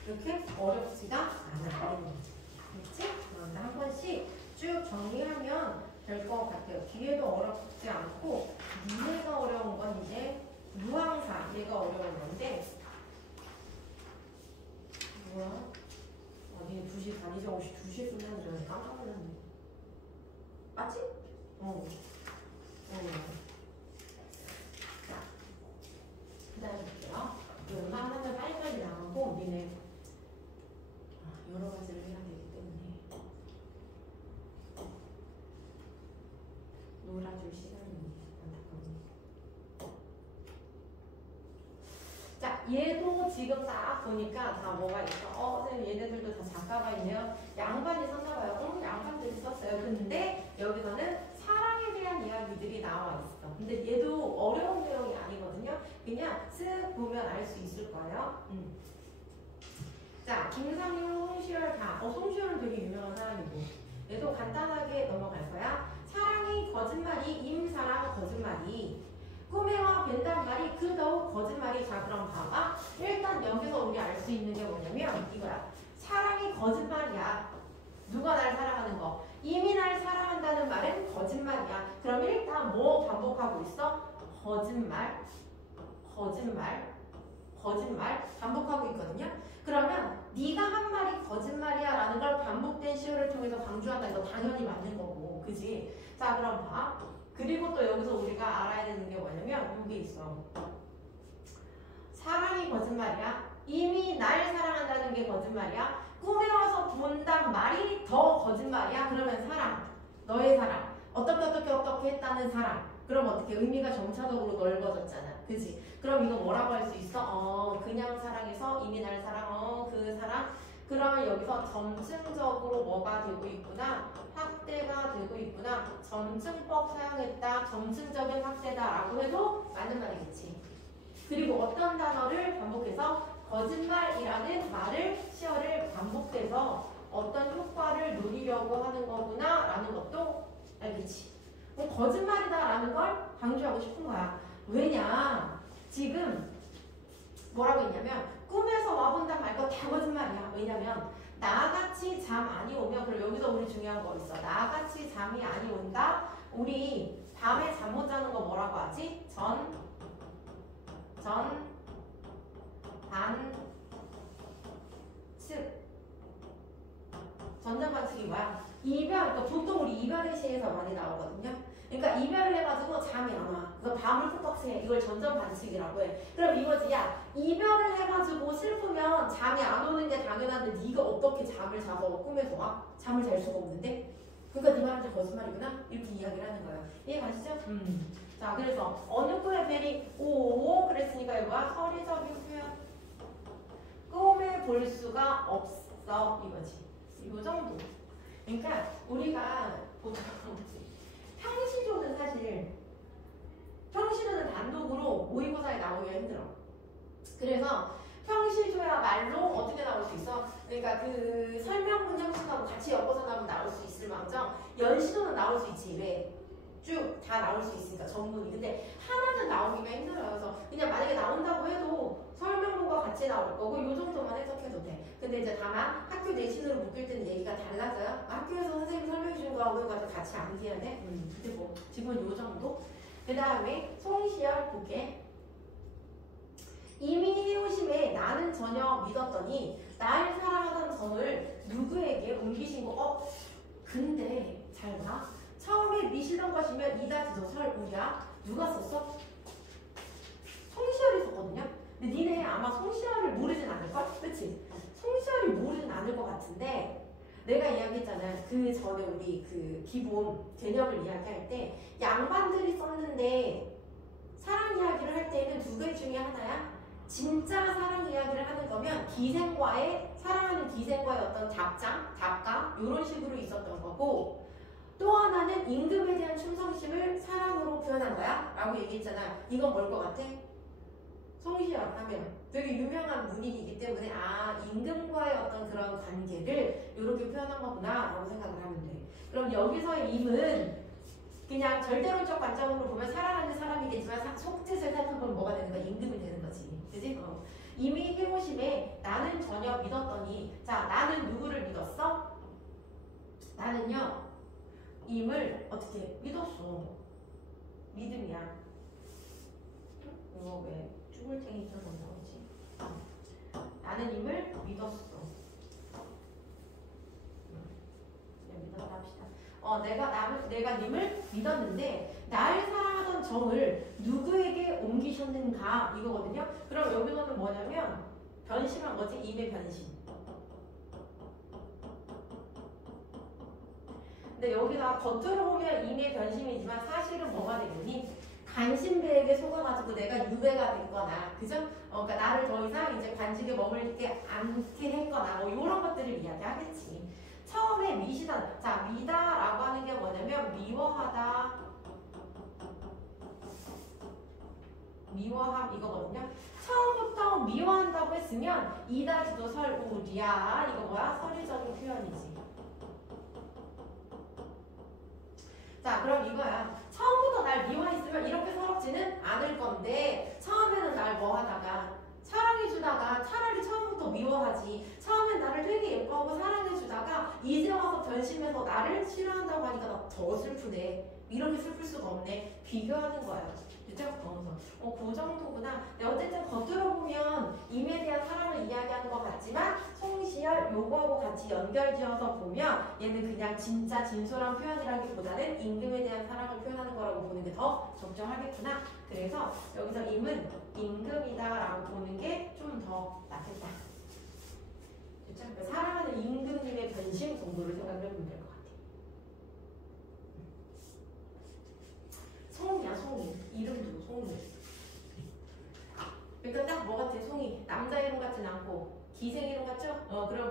이렇게 어렵지가 않아. 그렇지? 그런데 한 번씩 쭉 정리하면 될 것 같아요. 뒤에도 어렵지 않고 니네가 어려운 건 이제 유황사 얘가 어려운 건데 뭐야? 니네 2시 반 이상 혹시 2시에 끝나는 줄 알았는데 깜짝 놀랐네. 맞지? 자, 그 다음에 볼게요. 음악 하면 빨리빨리 나가고 우리는 여러 가지를 해야 되기 때문에 놀아줄 시간이 안타깝네. 자, 얘도 지금 딱 보니까 다 뭐가 있어? 선생님 얘네들도 다 작가가 있네요. 양반이 썼나봐요. 양반들이 썼어요. 근데 여기서는 사랑에 대한 이야기들이 나와 있어. 근데 얘도 어려운 내용이 아니거든요. 그냥 쓱 보면 알 수 있을 거예요. 자, 김상윤, 송시열 다. 송시열은 되게 유명한 사람이고. 얘도 간단하게 넘어갈 거야. 사랑이 거짓말이, 임사랑 거짓말이. 꿈에와 벤단말이 그더욱 거짓말이. 자, 그럼 봐봐. 일단 여기서 우리 알 수 있는 게 뭐냐면 이거야. 사랑이 거짓말이야. 누가 날 사랑하는 거. 이미 날 사랑한다는 말은 거짓말이야. 그럼 일단 뭐 반복하고 있어? 거짓말, 거짓말, 거짓말 반복하고 있거든요. 그러면 네가 한 말이 거짓말이야 라는 걸 반복된 시효를 통해서 강조한다. 이거 당연히 맞는 거고. 그지? 자, 그럼 봐. 그리고 또 여기서 우리가 알아야 되는 게 뭐냐면 여기 있어. 사랑이 거짓말이야. 이미 날 사랑한다는 게 거짓말이야. 꿈에 와서 본단 말이 더 거짓말이야. 그러면 사랑, 너의 사랑, 어떻게 했다는 사랑. 그럼 어떻게 의미가 점차적으로 넓어졌잖아. 그지? 그럼 이거 뭐라고 할 수 있어? 그냥 사랑해서 이미 날 사랑, 그 사랑. 그러면 여기서 점층적으로 뭐가 되고 있구나? 확대가 되고 있구나. 점층법 사용했다. 점층적인 확대다라고 해도 맞는 말이겠지. 그리고 어떤 단어를 반복해서 거짓말이라는 말을 시어를 반복해서 어떤 효과를 노리려고 하는 거구나 라는 것도 알겠지. 거짓말이다라는 걸 강조하고 싶은 거야. 왜냐? 지금 뭐라고 했냐면 꿈에서 와본단 말거 다 거짓말이야. 왜냐면 나같이 잠 안이 오면 그럼 여기서 우리 중요한 거 있어. 나같이 잠이 안이 온다. 우리 밤에 잠 못 자는 거 뭐라고 하지? 전자반측이 뭐야? 이별, 그러니까 보통 우리 이별의 시에서 많이 나오거든요. 그러니까 이별을 해가지고 잠이 안 와. 그래서 밤을 푹푹 새. 이걸 전전반측이라고 해. 그럼 이거지. 야, 이별을 해가지고 슬프면 잠이 안 오는 게 당연한데 네가 어떻게 잠을 자서 꿈에서 와? 잠을 잘 수가 없는데? 그러니까 네 말은 다 거짓말이구나? 이렇게 이야기를 하는 거예요. 이해 가시죠? 자, 그래서 어느 꿈에 벨이 오 그랬으니까 이거야. 서리적인 표현. 꿈에 볼 수가 없어. 이거지. 이 정도. 그러니까 우리가 보통 평시조는 사실 평시조는 단독으로 모의고사에 나오기가 힘들어. 그래서 평시조야말로 어떻게 나올 수 있어? 그러니까 그 설명문 형식하고 같이 엮어서 나오면 나올 수 있을 망정 연시조는 나올 수 있지. 왜? 쭉 다 나올 수 있으니까 전문이. 근데 하나는 나오기가 힘들어요. 그래서 그냥 만약에 나온다고 해도 설명문과 같이 나올 거고 요 정도만 해석해도 돼. 근데 이제 다만 학교 내신으로 묶일 때는 얘기가 달라져요. 학교에서 선생님이 설명해 준 거하고 이거 같이 암기해야 돼. 근데 뭐 지금은 요 정도? 그 다음에 송시열 볼게. 이미 해오심에 나는 전혀 믿었더니 날 사랑하던 정을 누구에게 옮기신 거? 근데 잘 봐. 처음에 미시던 것이면 이다 지도설 우리야. 누가 썼어? 송시열이 썼거든요. 근데 니네 아마 송시열을 모르진 않을걸? 그치? 송시열이 모르진 않을 것 같은데 내가 이야기했잖아. 그 전에 우리 그 기본 개념을 이야기할 때 양반들이 썼는데 사랑 이야기를 할 때는 두 개 중에 하나야. 진짜 사랑 이야기를 하는 거면 기생과의 사랑하는 기생과의 어떤 잡가 이런 식으로 있었던 거고 또 하나는 임금에 대한 충성심을 사랑으로 표현한 거야 라고 얘기했잖아. 이건 뭘 것 같아? 송시열 하면 되게 유명한 문인이기 때문에 아 임금과의 어떤 그런 관계를 이렇게 표현한 거구나 라고 생각을 하면 돼. 그럼 여기서의 임은 그냥 절대론적 관점으로 보면 사랑하는 사람이겠지만 속뜻을 살펴보면 뭐가 되는 거야? 임금이 되는 거지. 그지? 이미 해오심에 나는 전혀 믿었더니 자 나는 누구를 믿었어? 나는요 임을 어떻게 믿었어. 믿음이야. 이거 왜 쭈글탱이 좀 나오지? 나는 임을 믿었어. 그냥 믿었다 합시다. 내가 님을 믿었는데 날 사랑하던 정을 누구에게 옮기셨는가 이거거든요. 그럼 여기서는 뭐냐면 변심한 거지. 임의 변심. 근데 여기서 겉으로 보면 임의 변심이지만 사실은 뭐가 되겠니? 간신배에게 속아가지고 내가 유배가 됐거나 그죠? 그러니까 나를 더 이상 이제 관직에 머물게 않게 했거나 뭐 이런 것들을 이야기하겠지. 처음에 미시다. 자, 미다라고 하는 게 뭐냐면 미워하다, 미워함 이거거든요. 처음부터 미워한다고 했으면 이다 지도설 우리야. 이거 뭐야? 서류적인 표현이지. 자, 그럼 이거야. 처음부터 날 미워했으면 이렇게 서럽지는 않을 건데 처음에는 날 뭐 하다가 사랑해주다가 차라리 처음부터 미워하지. 처음엔 나를 되게 예뻐하고 사랑해주다가 이제 와서 변심해서 나를 싫어한다고 하니까 나 더 슬프네. 이렇게 슬플 수가 없네. 비교하는 거야. 그죠? 그 정도구나. 근데 어쨌든 겉으로 보면 임에 대한 사랑을 이야기하는 것 같지만 송시열 요거하고 같이 연결지어서 보면 얘는 그냥 진짜 진솔한 표현이라기보다는 임금에 대한 사랑을 표현하는 거라고 보는 게 더 적정하겠구나. 그래서 여기서 임은 임금이다라고 보는 게 좀 더 낫겠다. 그렇죠? 사랑하는 임금님의 변심 정도를 생각을 해보면 될 것 같아. 송이야, 송이. 이름도 송이. 그러니까 딱 뭐 같아, 송이. 남자 이름 같진 않고 기생 이름 같죠? 그럼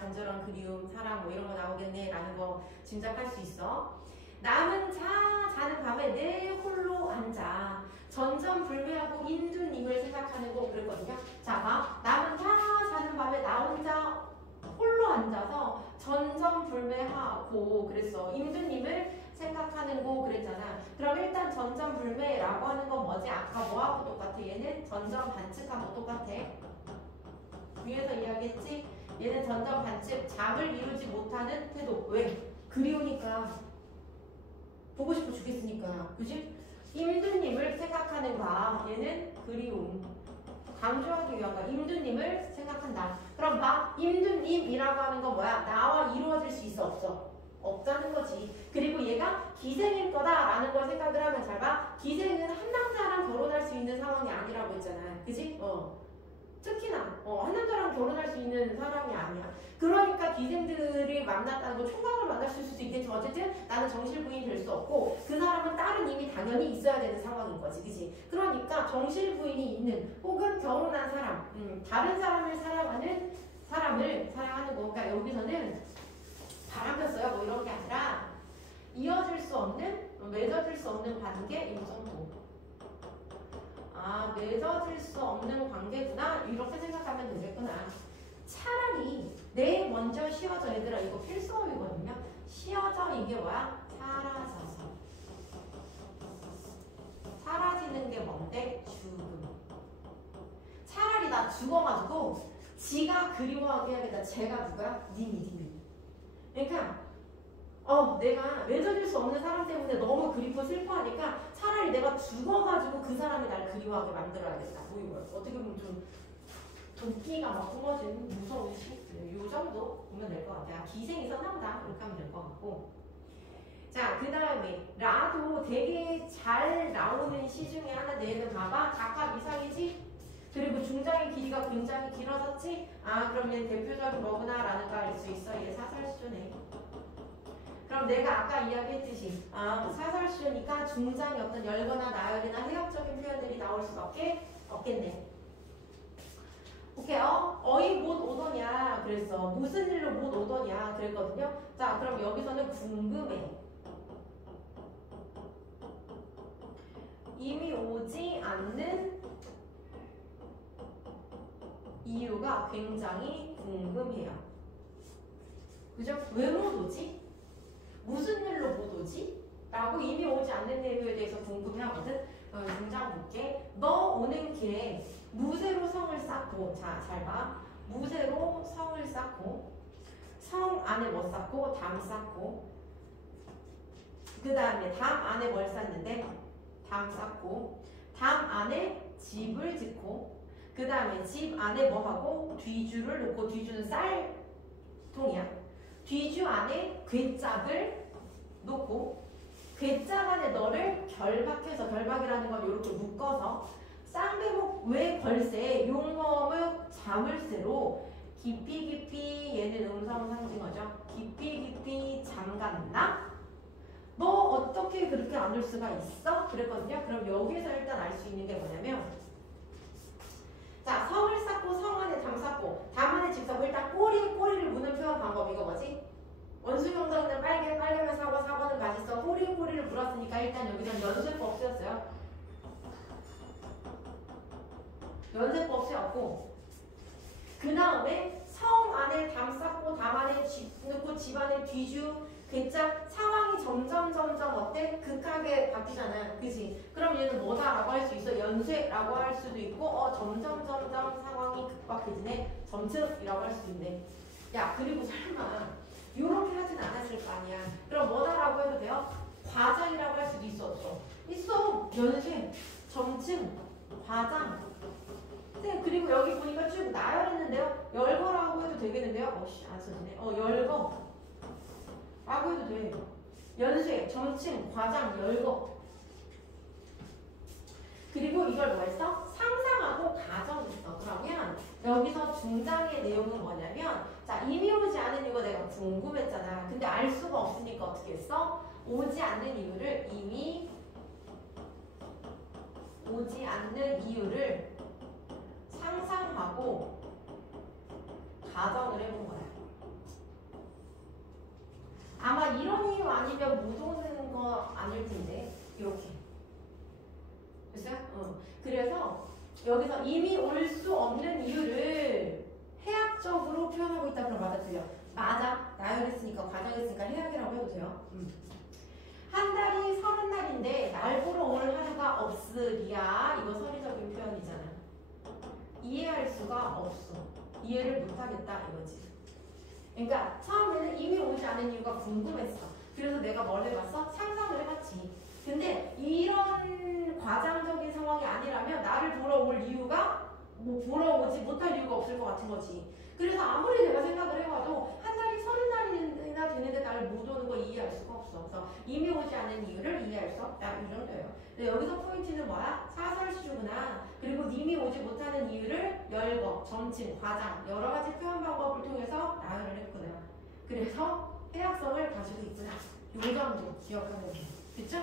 간절한 그리움, 사랑 뭐 이런 거 나오겠네 라는 거 짐작할 수 있어. 남은 자는 밤에 내 홀로 앉아 전전불매하고 인두님을 생각하는 거 그랬거든요. 자, 봐. 남은 자는 밤에 나 혼자 홀로 앉아서 전전불매하고 그랬어. 인두님을 생각하는 거 그랬잖아. 그럼 일단 전전불매라고 하는 건 뭐지? 아까 뭐하고 똑같아? 얘는 전전반측하고 똑같아. 위에서 이야기했지? 얘는 전전반측, 잠을 이루지 못하는 태도. 왜? 그리우니까. 보고 싶어 죽겠으니까. 그지? 임두님을 생각하는 바. 얘는 그리움. 강조하기 위한 거야. 임두님을 생각한다. 그럼 봐. 임두님이라고 하는 건 뭐야? 나와 이루어질 수 있어? 없어? 없다는 거지. 그리고 얘가 기생일 거다라는 걸 생각을 하면 잘 봐. 기생은 한 남자랑 결혼할 수 있는 상황이 아니라고 했잖아. 그지? 특히나 한 남자랑 결혼할 수 있는 사람이 아니야. 그러니까 기생들이 만났다는 거 총각을 만났을 수도 있겠지만 어쨌든 나는 정실 부인이 될 수 없고 그 사람은 딸은 이미 당연히 있어야 되는 상황인 거지. 그지? 그러니까 정실 부인이 있는 혹은 결혼한 사람 다른 사람을 사랑하는 사람을 사랑하는 거. 그러니까 여기서는 바람폈어요 뭐 이런 게 아니라 이어질 수 없는 맺어질 수 없는 관계 이 정도. 아, 맺어질 수 없는 관계구나 이렇게 생각하면 되겠구나. 차라리 내 먼저 쉬어져. 얘들아 이거 필수어이거든요. 쉬어져 이게 뭐야? 사라져서. 사라지는 게 뭔데? 죽음. 차라리 나 죽어가지고 지가 그리워하게 해야겠다. 쟤가 누구야? 님이. 그러니까 내가 맺어질 수 없는 사람 때문에 너무 그립고 슬퍼하니까 차라리 내가 죽어가지고 그 사람이 날 그리워하게 만들어야겠다. 뭐 이거야. 어떻게 보면 좀 도끼가 막 뿜어진 무서운 시? 요 정도 보면 될 것 같아요. 기생이 선한다. 이렇게 하면 될 것 같고. 자, 그 다음에 라도 되게 잘 나오는 시 중에 하나 얘는 봐봐. 작가 이상이지? 그리고 중장의 길이가 굉장히 길어졌지? 그럼 얘 대표적인 뭐구나 라는 거 알 수 있어. 얘 사설시조네. 그럼 내가 아까 이야기했듯이 사설시조니까 중장의 어떤 열거나 나열이나 해역적인 표현들이 나올 수밖에 없겠네. 오케이요? 어이 못 오더냐 그랬어. 무슨 일로 못 오더냐 그랬거든요. 자, 그럼 여기서는 궁금해. 이미 오지 않는 이유가 굉장히 궁금해요. 그죠? 왜 못 오지? 무슨 일로 못 오지? 라고 이미 오지 않는 이유에 대해서 궁금해하거든. 중장 볼게. 너 오는 길에 무쇠로 성을 쌓고, 자, 잘 봐. 무쇠로 성을 쌓고, 성 안에 뭐 쌓고? 담 쌓고, 그 다음에 담 안에 뭘 쌓는데? 담 쌓고, 담 안에 집을 짓고, 그 다음에 집 안에 뭐 하고? 뒤주를 놓고, 뒤주는 쌀통이야. 뒤주 안에 괴짝을 놓고, 괴짝 안에 너를 결박해서, 결박이라는 건 이렇게 묶어서 쌍배목 외 걸쇠 용어묵 자물쇠로 깊이 얘는 음성 상징어죠. 깊이 잠갔나? 너 어떻게 그렇게 안 올 수가 있어? 그랬거든요. 그럼 여기서 일단 알 수 있는 게 뭐냐면, 자, 성을 쌓고 성 안에 담 쌓고 담 안에 집 쌓고 일단 꼬리를 무는 표현 방법 이거 뭐지? 원수명사는 빨개면 사과는 맛있어. 꼬리를 물었으니까 일단 여기는 연쇄법 쓰였어요. 연쇄법 쓰였고, 그 다음에 성 안에 담 쌓고 담 안에 집 넣고 집 안에 뒤주 괴짝 상황이 점점 어때? 극하게 바뀌잖아. 그지? 그럼 얘는 뭐다라고 할 수 있어? 연쇄라고 할 수도 있고 점점 상황이 급박해지네. 점층이라고 할 수도 있네. 야, 그리고 설마 요렇게 하진 않았을 거 아니야. 그럼 뭐다라고 해도 돼요? 과장이라고 할 수도 있어. 있어. 연쇄, 점층, 과장. 네, 그리고 여기 보니까 쭉 나열했는데요. 열거라고 해도 되겠는데요? 안 써지네. 열거 라고 해도 돼. 연쇄, 점층, 과장, 열거. 그리고 이걸 뭐 했어? 상상하고 가정했어. 그러면 여기서 중장의 내용은 뭐냐면, 자, 이미 오지 않은 이유가 내가 궁금했잖아. 근데 알 수가 없으니까 어떻게 했어? 오지 않는 이유를 이미 오지 않는 이유를 상상하고 가정을 해본 거야. 아마 이런 이유 아니면 못 오는 거 아닐 텐데, 이렇게. 됐어요? 그래서 여기서 이미 올 수 없는 이유를 해학적으로 표현하고 있다. 그럼 맞아, 틀려? 맞아. 나열했으니까, 과정했으니까 해학이라고 해도 돼요. 한 달이 30날인데 날 보러 올 하루가 없으리야. 이거 선의적인 표현이잖아. 이해할 수가 없어. 이해를 못하겠다 이거지. 그러니까 처음에는 이미 오지 않은 이유가 궁금했어. 그래서 내가 뭘 해봤어? 상상을 해봤지. 근데 이런 과장적인 상황이 아니라면 나를 보러 올 이유가 보러 오지 못할 이유가 없을 것 같은 거지. 그래서 아무리 내가 생각을 해봐도 한 달이 30날이나 되는데 나를 못 오는 거 이해할 수가 없어. 그래서 이미 오지 않은 이유를 이해할 수 없다. 이 정도예요. 근데 여기서 포인트는 뭐야? 사설시주구나. 그리고 이미 오지 못하는 이유를 열거, 점층, 과장 여러 가지 표현 방법을 통해서 나열을 했구나. 그래서 해학성을 가지고 있구나. 요 정도 기억하면 돼. 그쵸?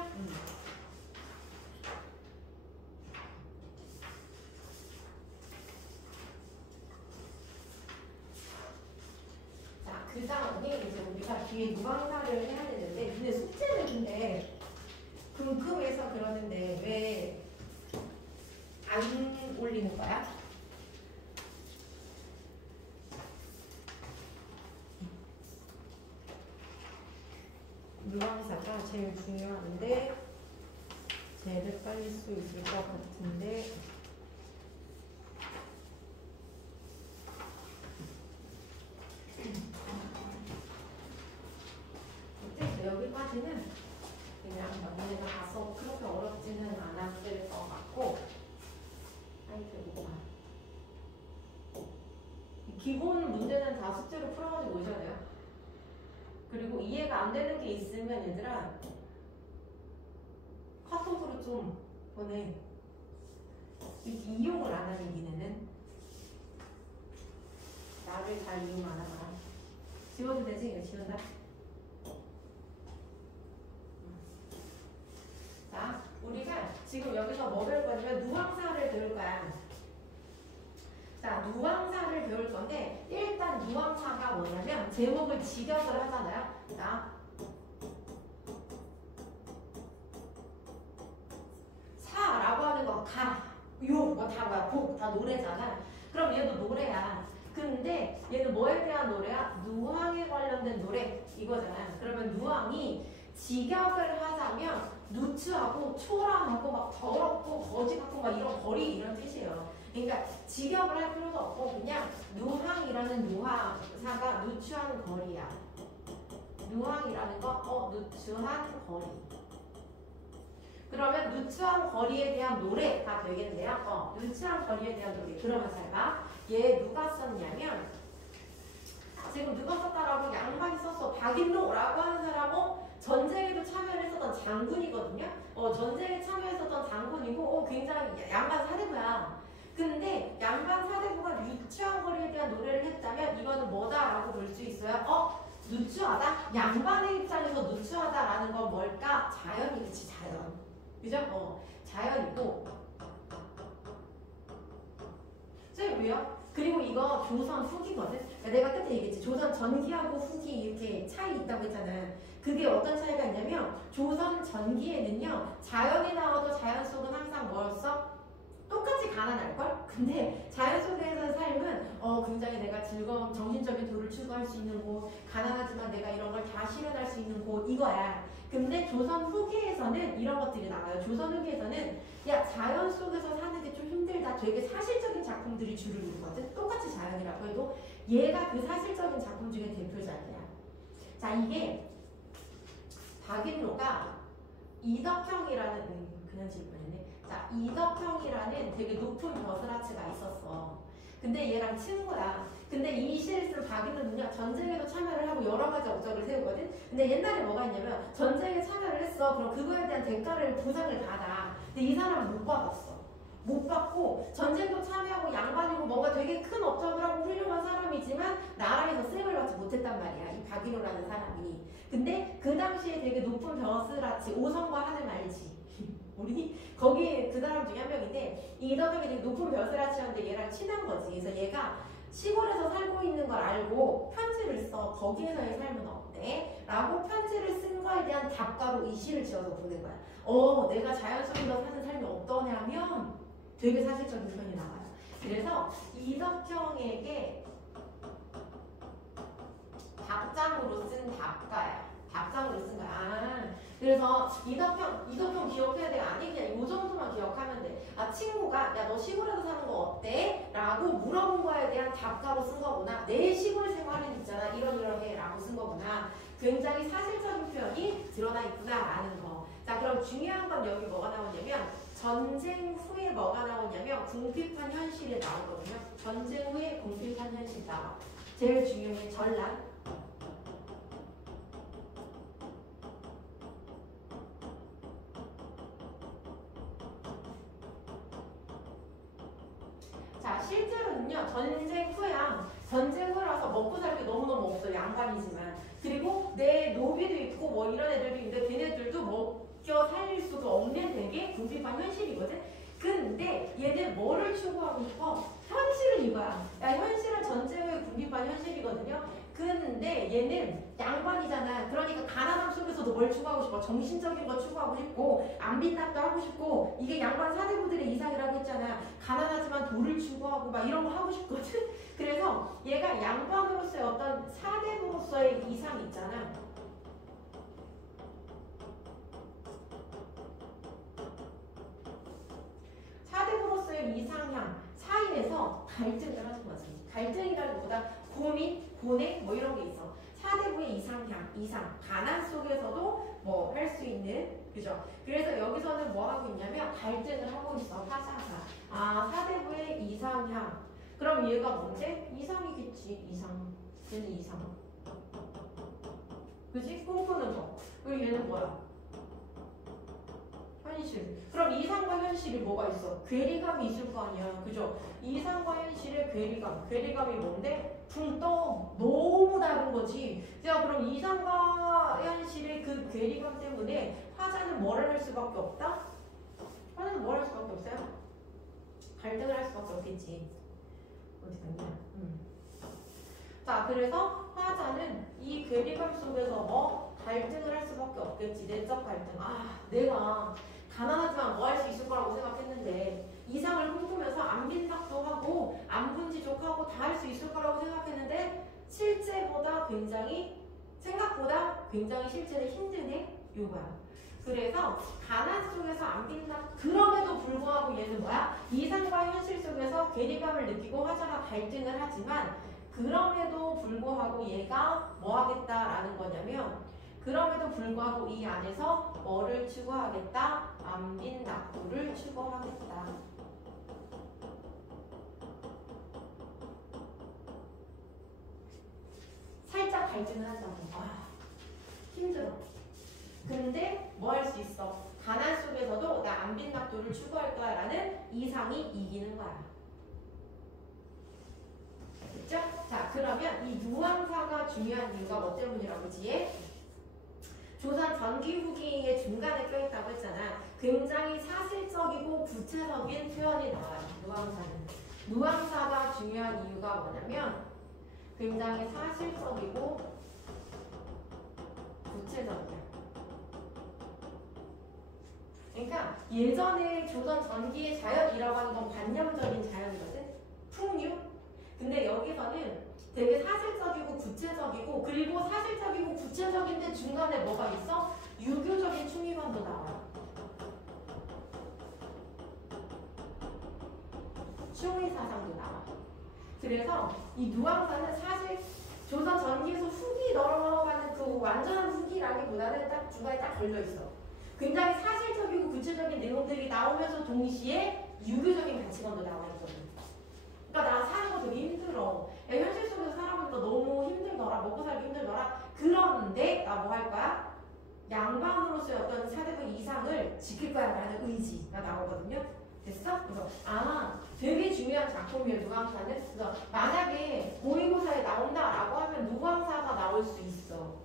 자, 그 다음에 이제 우리가 뒤에 무방사를 해야 되는데, 근데 숙제는 근데 궁금해서 그러는데 왜 안 올리는 거야? 무방사가 제일 중요한데 쟤를 빨릴 수 있을 것 같은데 어때? 여기까지는 그냥 너희가 가서 그렇게 어렵지는 않았을 것 같고 하여튼 기본 문제는 다 숙제로 풀어가지고 오셔야 돼요. 그리고 이해가 안 되는 게 있으면 얘들아 카톡으로 좀 보내. 이용을 안 하는 니네는 나를 잘 이용 안 하거나. 지워도 되지? 이거 지운다. 자, 우리가 지금 여기서 뭐 배울 거냐면 누황사를 배울 거야. 자, 누황사를 배울 건데 일단 누황사가 뭐냐면 제목을 직역을 하잖아요. 자, 사라고 하는 거 가, 요, 뭐 다 뭐야, 곡, 다 노래잖아. 그럼 얘도 노래야. 근데 얘는 뭐에 대한 노래야? 누황에 관련된 노래 이거잖아. 그러면 누황이 직역을 하자면 누추하고 초라하고 막 더럽고 거지 같고 막 이런 거리 이런 뜻이에요. 그러니까 직역을 할 필요도 없고 그냥 누황이라는 누황사가 누추한 거리야. 누황이라는 거 누추한 거리. 그러면 누추한 거리에 대한 노래가 되겠네요. 누추한 거리에 대한 노래. 그러면 잘 봐. 얘 누가 썼냐면 지금 누가 썼다라고 양반이 썼어. 박인로라고 하는 사람은 전쟁에도 참여를 했었던 장군이거든요. 전쟁에 참여했었던 장군이고 굉장히 양반 사대부야. 근데 양반 사대부가 누추한 거리에 대한 노래를 했다면 이거는 뭐다라고 볼 수 있어요? 누추하다? 양반의 입장에서 누추하다라는 건 뭘까? 자연이겠지, 자연. 그죠? 자연이고. 쌤 왜요? 그리고 이거 조선 후기거든? 그러니까 내가 끝에 얘기했지. 조선 전기하고 후기 이렇게 차이 있다고 했잖아. 그게 어떤 차이가 있냐면 조선 전기에는요. 자연이 나와도 자연 속은 항상 뭐였어? 똑같이 가난할걸? 근데 자연 속에서 삶은 굉장히 내가 즐거운 정신적인 도를 추구할 수 있는 곳, 가난하지만 내가 이런 걸 다 실현할 수 있는 곳 이거야. 근데 조선 후기에서는 이런 것들이 나와요. 조선 후기에서는 야 자연 속에서 사는 게 좀 힘들다. 되게 사실적인 작품들이 주를 이루거든. 똑같이 자연이라고 해도 얘가 그 사실적인 작품 중에 대표작이야. 자 이게 박인로가 이덕형이라는 그냥 질문이네. 자 이덕형이라는 되게 높은 벼슬아치가 있었어. 근데 얘랑 친구야. 근데 이 시를 쓴 박인로는요 전쟁에도 참여를 하고 여러 가지 업적을 세우거든. 근데 옛날에 뭐가 있냐면 전쟁에 참여를 했어. 그럼 그거에 대한 대가를 보상을 받아. 근데 이 사람은 못 받았어. 못 받고 전쟁도 참여하고 양반이고 뭔가 되게 큰 업적을 하고 훌륭한 사람이지만 나라에서 쌤을 받지 못했단 말이야. 이 박인로라는 사람이. 근데 그 당시에 되게 높은 벼슬아치 오성과 하늘 알지? 우리 거기 그 사람 중에 한 명인데 이덕형이 되게 높은 벼슬아치였는데 얘랑 친한 거지. 그래서 얘가 시골에서 살고 있는 걸 알고 편지를 써. 거기에서의 삶은 어때? 라고 편지를 쓴 거에 대한 답가로 이 시를 지어서 보낸 거야. 내가 자연 속에서 사는 삶이 어떠냐면 되게 사실적인 표현이 나와요. 그래서 이덕형에게 답장으로 쓴 답가야. 답장으로 쓴 거야. 그래서 이덕형 기억해야 돼. 아니 그냥 이 정도만 기억하면 돼. 친구가 야 너 시골에서 사는 거 어때? 라고 물어본 거에 대한 답가로 쓴 거구나. 내 시골 생활은 있잖아. 이러이러해 라고 쓴 거구나. 굉장히 사실적인 표현이 드러나 있구나 라는 거. 자 그럼 중요한 건 여기 뭐가 나오냐면 전쟁 후에 뭐가 나오냐면 궁핍한 현실이 나오거든요. 전쟁 후에 궁핍한 현실 나와. 제일 중요해 전란. 자 실제로는요 전쟁 후야. 전쟁 후라서 먹고 살기 너무너무 없어요. 양반이지만. 그리고 내 노비도 있고 뭐 이런 애들도 있는데 걔네들도 먹여 살릴 수가 없는 되게 궁핍한 현실이거든. 근데 얘는 뭐를 추구하고 싶어? 현실은 이거야. 야 현실은 전쟁 후에 궁핍한 현실이거든요. 근데 얘는 양반이잖아. 그러니까 가난함 속에서도 뭘 추구하고 싶어? 정신적인 거 추구하고 싶고 안빈납도 하고 싶고 이게 양반 사대부들의 이상이라고 했잖아. 가난하지만 도를 추구하고 막 이런 거 하고 싶거든. 그래서 얘가 양반으로서의 어떤 사대부로서의 이상이 있잖아. 사대부로서의 이상향 사이에서 갈등을 하는 거지. 갈등이라기보다 고민, 고뇌 뭐 이런 게 있어. 사대부의 이상향, 이상, 가난 속에서도 있는, 그죠? 그래서 여기서는 뭐 하고 있냐면 갈등을 하고 있어, 화자가. 아, 사대부의 이상향. 그럼 얘가 뭔데? 이상이겠지, 이상. 얘는 이상. 그지? 꿈꾸는 거. 그리고 얘는 뭐야? 현실. 그럼 이상과 현실이 뭐가 있어? 괴리감이 있을 거 아니야. 그죠? 이상과 현실의 괴리감. 괴리감이 뭔데? 붕 떠. 너무 다른 거지. 자, 그럼 이상과 현실의 그 괴리감 때문에 화자는 뭐를 할 수밖에 없다? 화자는 뭘 할 수밖에 없어요? 갈등을 할 수밖에 없겠지. 어디 갔냐? 자, 그래서 화자는 이 괴리감 속에서 뭐? 갈등을 할 수밖에 없겠지. 내적 갈등. 아, 내가 가난하지만 뭐 할 수 있을 거라고 생각했는데 이상을 꿈꾸면서 안 빈답도 하고 안 분지족하고 다 할 수 있을 거라고 생각했는데 실제보다 생각보다 굉장히 실제는 힘드네? 요거야. 그래서 가난 속에서 안 빈답, 그럼에도 불구하고 얘는 뭐야? 이상과 현실 속에서 괴리감을 느끼고 화자가 갈등을 하지만 그럼에도 불구하고 얘가 뭐 하겠다라는 거냐면 그럼에도 불구하고 이 안에서 뭐를 추구하겠다? 안빈 낙도를 추구하겠다. 살짝 갈등을 한다고. 아, 힘들어. 근데 뭐 할 수 있어? 가난 속에서도 나 안빈 낙도를 추구할 거야라는 이상이 이기는 거야. 됐죠? 자, 그러면 이 누앙사가 중요한 이유가 뭐 때문이라고 지혜? 조선 전기 후기의 중간에 껴있다고 했잖아. 굉장히 사실적이고 구체적인 표현이 나와요. 누앙사는. 누앙사가 중요한 이유가 뭐냐면 굉장히 사실적이고 구체적이야. 그러니까 예전에 조선 전기의 자연이라고 하는 건 관념적인 자연이거든. 풍류. 근데 여기서는 되게 사실적이고 구체적이고 그리고 사실적이고 구체적인데 중간에 뭐가 있어? 유교적인 충의관도 나와요. 충의 사상도 나와. 그래서 이 누앙사는 사실 조선 전기에서 후기 넘어가는 그 완전한 후기라기보다는 딱 중간에 딱 걸려있어. 굉장히 사실적이고 구체적인 내용들이 나오면서 동시에 유교적인 가치관도 나와 있거든. 그러니까 나 사는 거 되게 힘들어. 야, 현실 속에서 살아보니까 너무 힘들더라. 먹고 살기 힘들더라. 그런데 나 뭐 할 거야? 양반으로서의 어떤 사대부 이상을 지킬 거야 라는 의지가 나오거든요. 됐어? 그래서 되게 중요한 작품이에요. 누앙사는. 그래서 만약에 모의고사에 나온다라고 하면 누앙사가 나올 수 있어.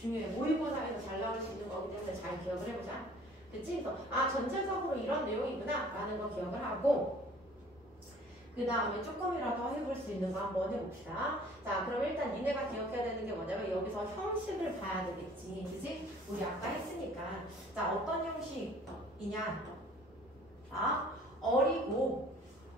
중요해. 모의고사에서 잘 나올 수 있는 거기 때문에 잘 기억을 해보자. 됐지? 그래서 전체적으로 이런 내용이구나 라는 거 기억을 하고 그 다음에 조금이라도 해볼 수 있는 거 한번 해봅시다. 자, 그럼 일단 니네가 기억해야 되는 게 뭐냐면 여기서 형식을 봐야 되겠지. 그지? 우리 아까 했으니까. 자, 어떤 형식이냐? 자, 어리고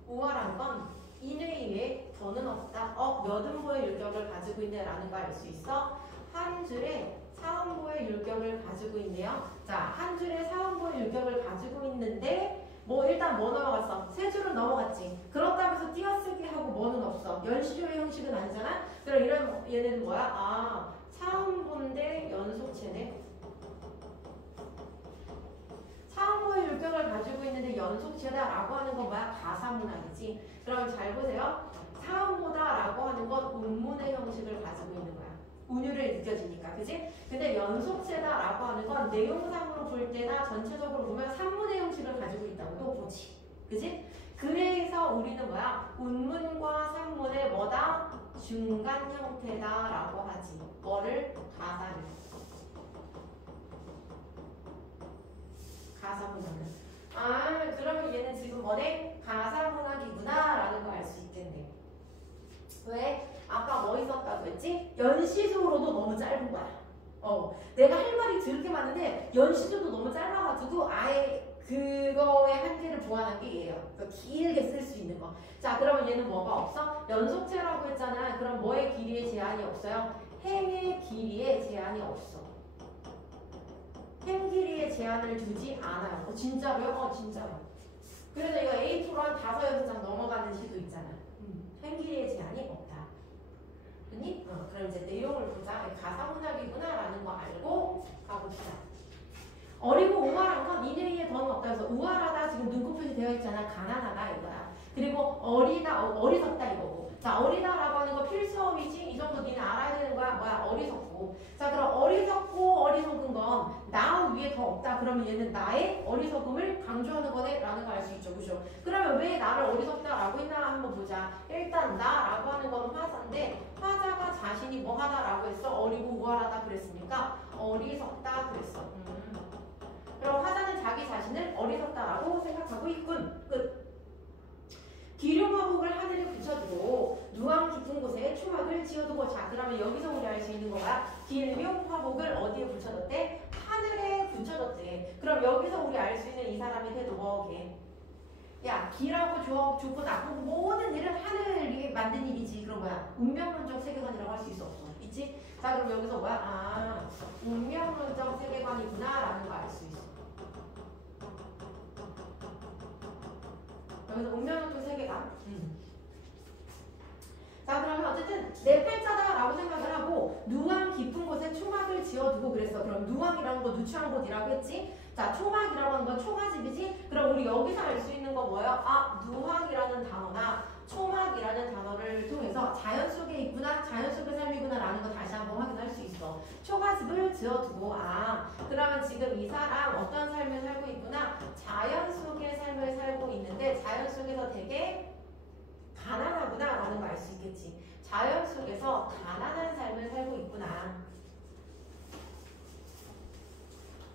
우월한 건 인에 의해 더는 없다. 몇음보의 율격을 가지고 있네라는 걸 알 수 있어. 한 줄에 사음보의 율격을 가지고 있네요. 자, 한 줄에 사음보의 율격을 가지고 있는데 일단 뭐 넘어갔어? 세 줄은 넘어갔지. 그렇다고 해서 띄어쓰기 하고 뭐는 없어. 연시조의 형식은 아니잖아. 그럼 이런 얘네는 뭐야? 사음보인데 연속체네. 사음보의 율격을 가지고 있는데 연속체다라고 하는 건 뭐야? 가사문학이지. 그럼 잘 보세요. 사음보다라고 하는 건 운문의 형식을 가지고 있는 거야. 운율을 느껴지니까, 그지? 근데 연속체다라고 하는 건 내용상으로 볼 때나 전체적으로 보면 산문의 형식을 가지고 있다고도 보지, 그지? 그래서 우리는 뭐야? 운문과 산문의 뭐다? 중간 형태다라고 하지. 뭐를? 가사를. 가사문학은. 그러면 얘는 지금 뭐래? 가사문학이구나라는 걸 알 수 있겠네. 왜? 아까 뭐 있었다고 했지? 연시조로도 너무 짧은 거야. 내가 할 말이 드럽게 많은데 연시조도 너무 짧아가지고 아예 그거의 한계를 보완한 게 얘예요. 그러니까 길게 쓸 수 있는 거. 자, 그러면 얘는 뭐가 없어? 연속체라고 했잖아. 그럼 뭐의 길이에 제한이 없어요? 행의 길이에 제한이 없어. 행 길이에 제한을 두지 않아요. 진짜로요? 진짜로. 그래서 이거 A2로 한 5-6장 넘어가는 시도 있잖아. 행 길이에 제한이 없다. 그니? 그럼 이제 내용을 보자. 가사문학이구나 라는 거 알고 가봅시다. 우월하다 지금 눈코표시 되어 있잖아. 가난하다 이거야. 그리고 어리석다 이거고. 자, 어리다라고 하는 거 필수어휘지? 이 정도 니는 알아야 되는 거야. 뭐야? 어리석고. 자, 그럼 어리석고 어리석은 건 나 위에 더 없다. 그러면 얘는 나의 어리석음을 강조하는 거네? 라는 거 알 수 있죠. 그죠? 그러면 왜 나를 어리석다라고 했나 한번 보자. 일단 나라고 하는 건 화자인데 화자가 자신이 뭐 하다라고 했어? 어리고 우월하다 그랬으니까 어리석다 그랬어. 그럼 화자는 자기 자신을 어리석다라고 생각하고 있군. 끝. 기룡 화복을 하늘에 붙여두고 누왕 깊은 곳에 초막을 지어두고. 자, 그러면 여기서 우리 알 수 있는 거야. 기룡 화복을 어디에 붙여뒀대? 하늘에 붙여뒀대. 그럼 여기서 우리 알 수 있는 이 사람의 태도 뭐게? 야, 기라고 좋고 나쁘고 모든 일은 하늘이 만든 일이지. 그런 거야. 운명론적 세계관이라고 할 수 있어 없어? 있지? 자, 그럼 여기서 뭐야? 아, 운명론적 세계관이구나 라는 거 알 수 있어. 여기서 운명론적 세계관. 자, 그러면 어쨌든 내 팔자다라고 생각을 하고 누왕 깊은 곳에 초막을 지어두고 그랬어. 그럼 누왕이라는 거 누추한 곳이라고 했지? 자, 초막이라고 하는 건 초가집이지? 그럼 우리 여기서 알 수 있는 거 뭐예요? 아, 누왕이라는 단어나 초막이라는 단어를 통해서 자연 속에 있구나, 자연 속의 삶이구나 라는 거 다시 한번 확인할 수 있어. 초가집을 지어두고, 아, 그러면 지금 이 사람 어떤 삶을 살고 있구나? 자연 속의 삶을 살고 있는데 자연 속에서 되게 가난하구나 라는 거 알 수 있겠지. 자연 속에서 가난한 삶을 살고 있구나.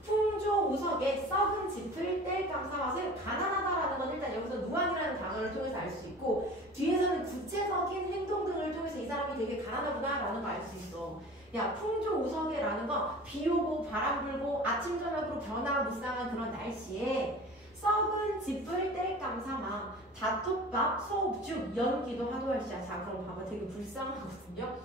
풍조 우석에 썩은 짚을 뗄 감사맛을 가난하다라는 건 일단 여기서 누왕이라는 단어를 통해서 알 수 있고, 뒤에서는 구체적인 행동 등을 통해서 이 사람이 되게 가난하구나 라는 거 알 수 있어. 야, 풍조 우석에라는 건 비 오고 바람 불고 아침 저녁으로 변화무쌍한 그런 날씨에 썩은 짚을 뗄 감사마 다톱밥, 소읍죽, 연기도 하도할시야. 자, 그럼 봐봐. 되게 불쌍하거든요.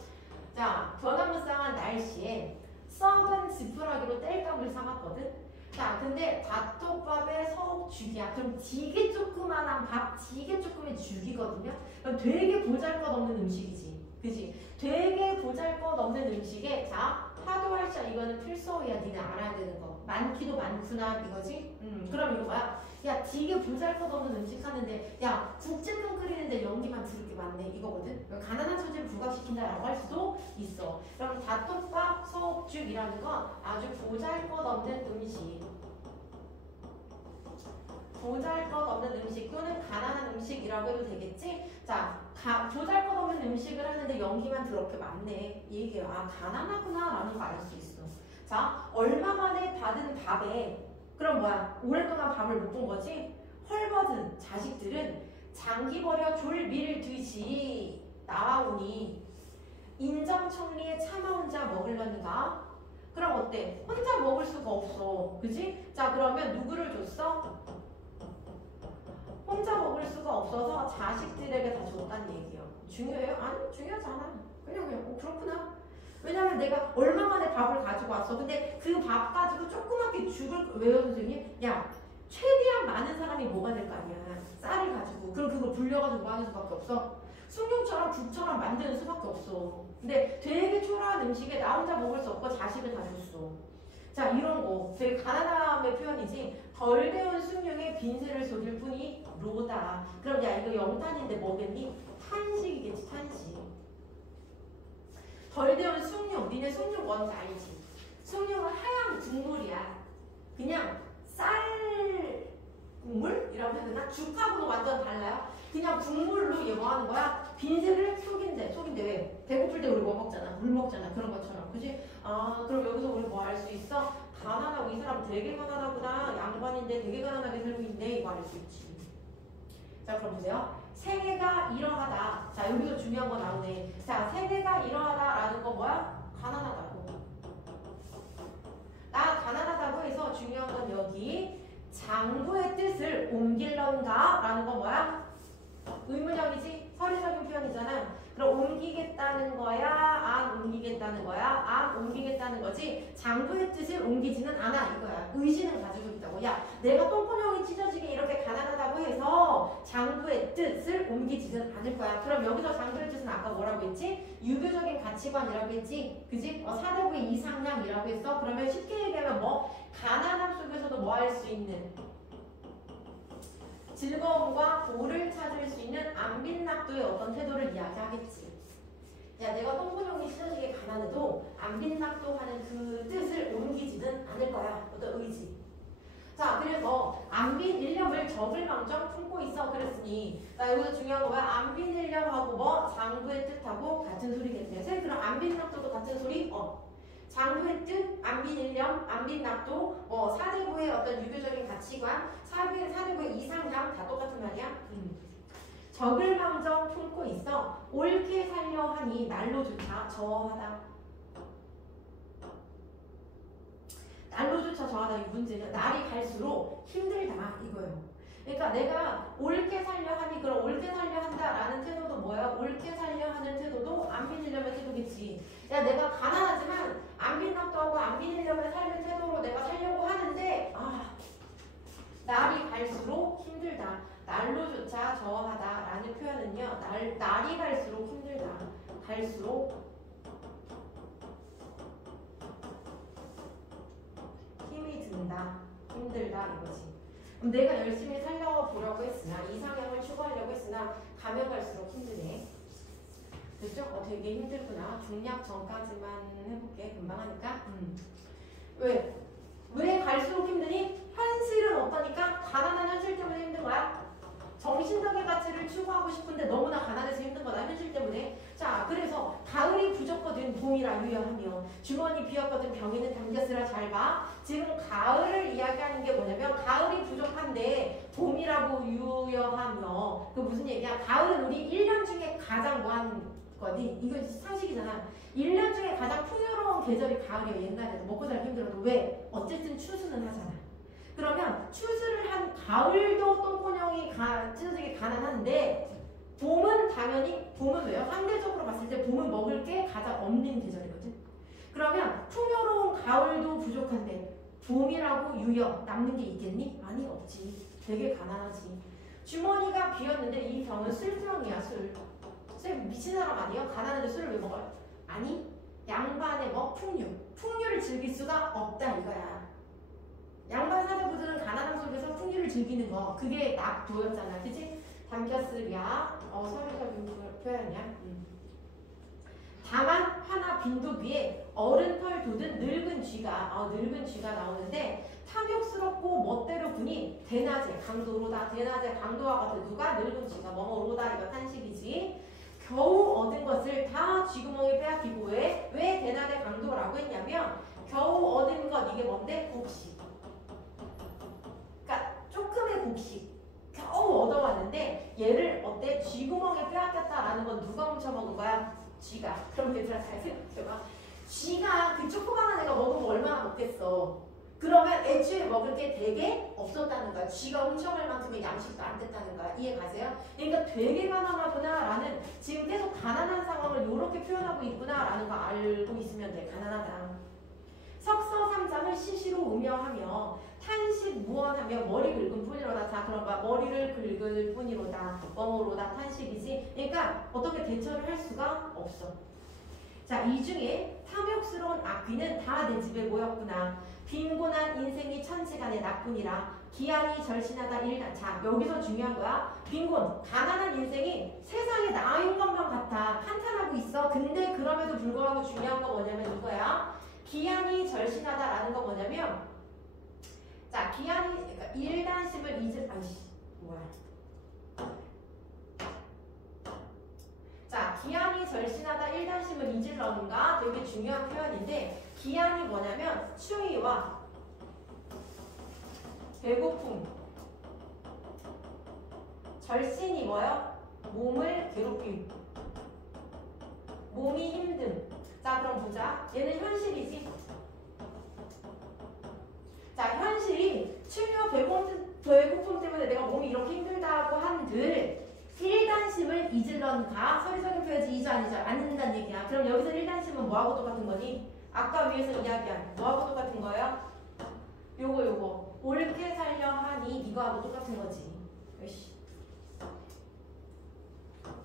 자, 변화무쌍한 날씨에 썩은 지푸라기로 뗄감을 사갔거든. 자, 근데 다톱밥에 서읍죽이야. 그럼 되게 조그만한 밥, 되게 조그만 죽이거든요. 그럼 되게 보잘것없는 음식이지. 그지? 되게 보잘것없는 음식에 자, 하도할시야. 이거는 필수어휘야. 니네 알아야 되는 거. 많기도 많구나 이거지? 그럼 이거 뭐야? 야, 되게 보잘것없는 음식 하는데 야, 국제면 끓이는데 연기만 드럽게 많네 이거거든? 가난한 처지를 부각시킨다라고 할 수도 있어. 그럼 다톱밥, 소읍죽이라는 건 아주 보잘것없는 음식, 보잘것없는 음식 또는 가난한 음식이라고 해도 되겠지? 자, 보잘것없는 음식을 하는데 연기만 더럽게 많네 이 얘기야. 아, 가난하구나 라는 거 알 수 있어. 자, 얼마 만에 받은 밥에 그럼 뭐야? 오랫동안 밥을 못 본 거지? 헐벗은 자식들은 장기 버려 졸밀 뒤지 나아오니 인정청리에 차마 혼자 먹으려는가? 그럼 어때? 혼자 먹을 수가 없어. 그지? 자, 그러면 누구를 줬어? 혼자 먹을 수가 없어서 자식들에게 다 줬다는 얘기예요. 중요해요? 아니, 중요하지 않아. 그냥 그렇구나. 왜냐면 내가 얼마 만에 밥을 가지고 왔어. 근데 그 밥 가지고 조그맣게 죽을, 왜요 선생님? 야, 최대한 많은 사람이 뭐가 될 거 아니야. 쌀을 가지고. 그럼 그걸 불려가지고 뭐 하는 수밖에 없어? 숭늉처럼 죽처럼 만드는 수밖에 없어. 근데 되게 초라한 음식에 나 혼자 먹을 수 없고 자식을 다 줬어. 자, 이런 거 되게 가난함의 표현이지. 덜 데운 숭늉에 빈새를 쏟을 뿐이 로다. 그럼 야, 이거 영탄인데 뭐겠니? 탄식이겠지. 탄식. 덜 데운 숭늉, 니네 숭늉 뭔지 알지? 숭늉은 하얀 국물이야. 그냥 쌀 국물이라고 해야 되나? 죽하고는 완전 달라요. 그냥 국물로 얘 뭐 하는 거야? 빈새를 속인데 왜? 배고플 때 우리 뭐 먹잖아? 물 먹잖아. 그런 것처럼. 그지? 아, 그럼 여기서 우리 뭐 알 수 있어? 가난하고 이 사람 되게 가난하구나. 양반인데 되게 가난하게 살고 있네. 이거 알 수 있지. 자, 그럼 보세요. 세계가 이러하다. 자, 여기서 중요한 거 나오네. 자, 세계가 이러하다라는 거 뭐야? 가난하다고. 나 가난하다고 해서 중요한 건 여기 장부의 뜻을 옮길런가? 라는 건 뭐야? 의문형이지? 서류적인 표현이잖아. 그럼 옮기겠다는 거야? 안 옮기겠다는 거야? 안 옮기겠다는 거지? 장부의 뜻을 옮기지는 않아 이거야. 의지는 가지고 있다고. 야, 내가 똥구멍이 찢어지게 이렇게 가난하다고 해서 장부의 뜻을 옮기지는 않을 거야. 그럼 여기서 장부의 뜻은 아까 뭐라고 했지? 유교적인 가치관이라고 했지? 그지? 사대부의 이상량이라고 했어? 그러면 쉽게 얘기하면 뭐? 가난함 속에서도 뭐 할 수 있는? 즐거움과 도를 찾을 수 있는 안빈낙도의 어떤 태도를 이야기하겠지. 야, 내가 똥구녕이 찢어지게 가난해도 안빈낙도 하는 그 뜻을 옮기지는 않을 거야. 어떤 의지. 자, 그래서 안빈일념을 적을망정 품고 있어 그랬으니, 자, 여기서 중요한 거 뭐야? 안빈일념하고 뭐 장부의 뜻하고 같은 소리겠네요. 선생님, 그럼 안빈낙도도 같은 소리? 장부의 뜻, 안빈일념, 안빈낙도, 사대부의 어떤 유교적인 가치관, 사대부의 이상향 다 똑같은 말이야. 적을망정 품고 있어 옳게 살려 하니 날로조차 저하다. 날로조차 저하다 이 문제는 날이 갈수록 힘들다 이거예요. 그러니까 내가 옳게 살려 하니 그럼 옳게 살려 한다라는 태도도 뭐야? 옳게 살려 하는 태도도 안빈일념의 태도겠지. 야, 내가 가난하지만 안빈낙도하고 안빈일념의 삶의 태도로 내가 살려고 하는데 날이 갈수록 힘들다. 날로조차 저하다라는 표현은요. 날이 갈수록 힘들다. 갈수록 힘이 든다. 힘들다 이거지. 그럼 내가 열심히 살려보려고 했으나 이상향을 추구하려고 했으나 가면 갈수록 힘드네. 됐죠? 되게 힘들구나. 중략 전까지만 해볼게. 금방 하니까. 왜 갈수록 힘드니? 현실은 어떠니까? 가난한 현실 때문에 힘든 거야. 정신적인 가치를 추구하고 싶은데 너무나 가난해서 힘든 거다. 현실 때문에. 자, 그래서 가을이 부족거든 봄이라 유여하며 주머니 비었거든 병에는 담겼으라. 잘 봐. 지금 가을을 이야기하는 게 뭐냐면 가을이 부족한데 봄이라고 유여하며 그 무슨 얘기야? 가을은 우리 1년 중에 가장 뭐하는 거니? 이거 상식이잖아. 1년 중에 가장 풍요로운 계절이 가을이에요. 옛날에도 먹고 살기 힘들어도. 왜? 어쨌든 추수는 하잖아. 그러면 추수를 한 가을도 똥꼬녕이 찢어지게 가난한데 봄은 당연히 봄은 왜요? 상대적으로 봤을 때 봄은 먹을 게 가장 없는 계절이거든. 그러면 풍요로운 가을도 부족한데 봄이라고 유여 남는 게 있겠니? 아니 없지. 되게 가난하지. 주머니가 비었는데 이 병은 술병이야. 술. 쌤 미친 사람 아니에요? 가난한데 술을 왜 먹어요? 아니 양반의 풍류를 즐길 수가 없다 이거야. 양반 사대부들은 가난함 속에서 풍류를 즐기는 거 그게 낙도였잖아. 그치? 담겼으랴 서류적인 표현이야. 다만 하나 빈도 위에 어른 털 돋은 늙은 쥐가 나오는데 탐욕스럽고 멋대로 군이 대낮에 강도로다. 대낮에 강도와 같은 누가? 늙은 쥐가 뭐로다. 이거 탄식이지. 겨우 얻은 것을 다 쥐구멍에 빼앗기고 왜 대낮에 강도라고 했냐면 겨우 얻은 것 이게 뭔데? 곡식. 그러니까 조금의 곡식 겨우 얻어왔는데 얘를 어때? 쥐구멍에 빼앗겼다라는 건 누가 훔쳐먹은 거야? 쥐가. 그럼 얘들아 잘 생각해봐. 쥐가 그 조그만한 애가 먹으면 얼마나 먹겠어. 그러면 애초에 먹을 게 되게 없었다는 거야. 쥐가 훔쳐갈 만큼의 양식도 안 됐다는 거야. 이해 가세요? 그러니까 되게 가난하구나 라는 지금 계속 가난한 상황을 이렇게 표현하고 있구나 라는 거 알고 있으면 돼. 가난하다. 석서삼장을 시시로 우며하며 탄식 무언하며 머리 긁은 뿐이로다. 자, 그럼 봐. 머리를 긁을 뿐이로다. 뭐뭐로다. 탄식이지. 그러니까 어떻게 대처를 할 수가 없어. 자, 이 중에 탐욕스러운 악귀는 다 내 집에 모였구나. 빈곤한 인생이 천지간의 나뿐이라 기한이 절신하다 일단. 자, 여기서 중요한 거야. 빈곤, 가난한 인생이 세상에 나인 것만 같아. 한탄하고 있어. 근데 그럼에도 불구하고 중요한 거 뭐냐면 이거야. 기한이 절신하다라는 거 뭐냐면 자, 기한이 그러니까 일단심을 자, 기한이 절신하다 일단심을 잊으려는가 되게 중요한 표현인데 기한이 뭐냐면 추위와 배고픔, 절신이 뭐예요? 몸을 괴롭힘, 몸이 힘듦. 자, 그럼 보자. 얘는 현실이지. 자, 현실이 추위와 배고픔 때문에 내가 몸이 이렇게 힘들다고 한들 일단심을 잊을런가? 서리적인 표현이 2절 아니죠? 않는다는 얘기야. 그럼 여기서 일단심은 뭐하고 똑같은 거니? 아까 위에서 이야기한 뭐하고 똑같은 거예요? 요거 옳게 살려 하니 이거하고 똑같은 거지. 으이씨.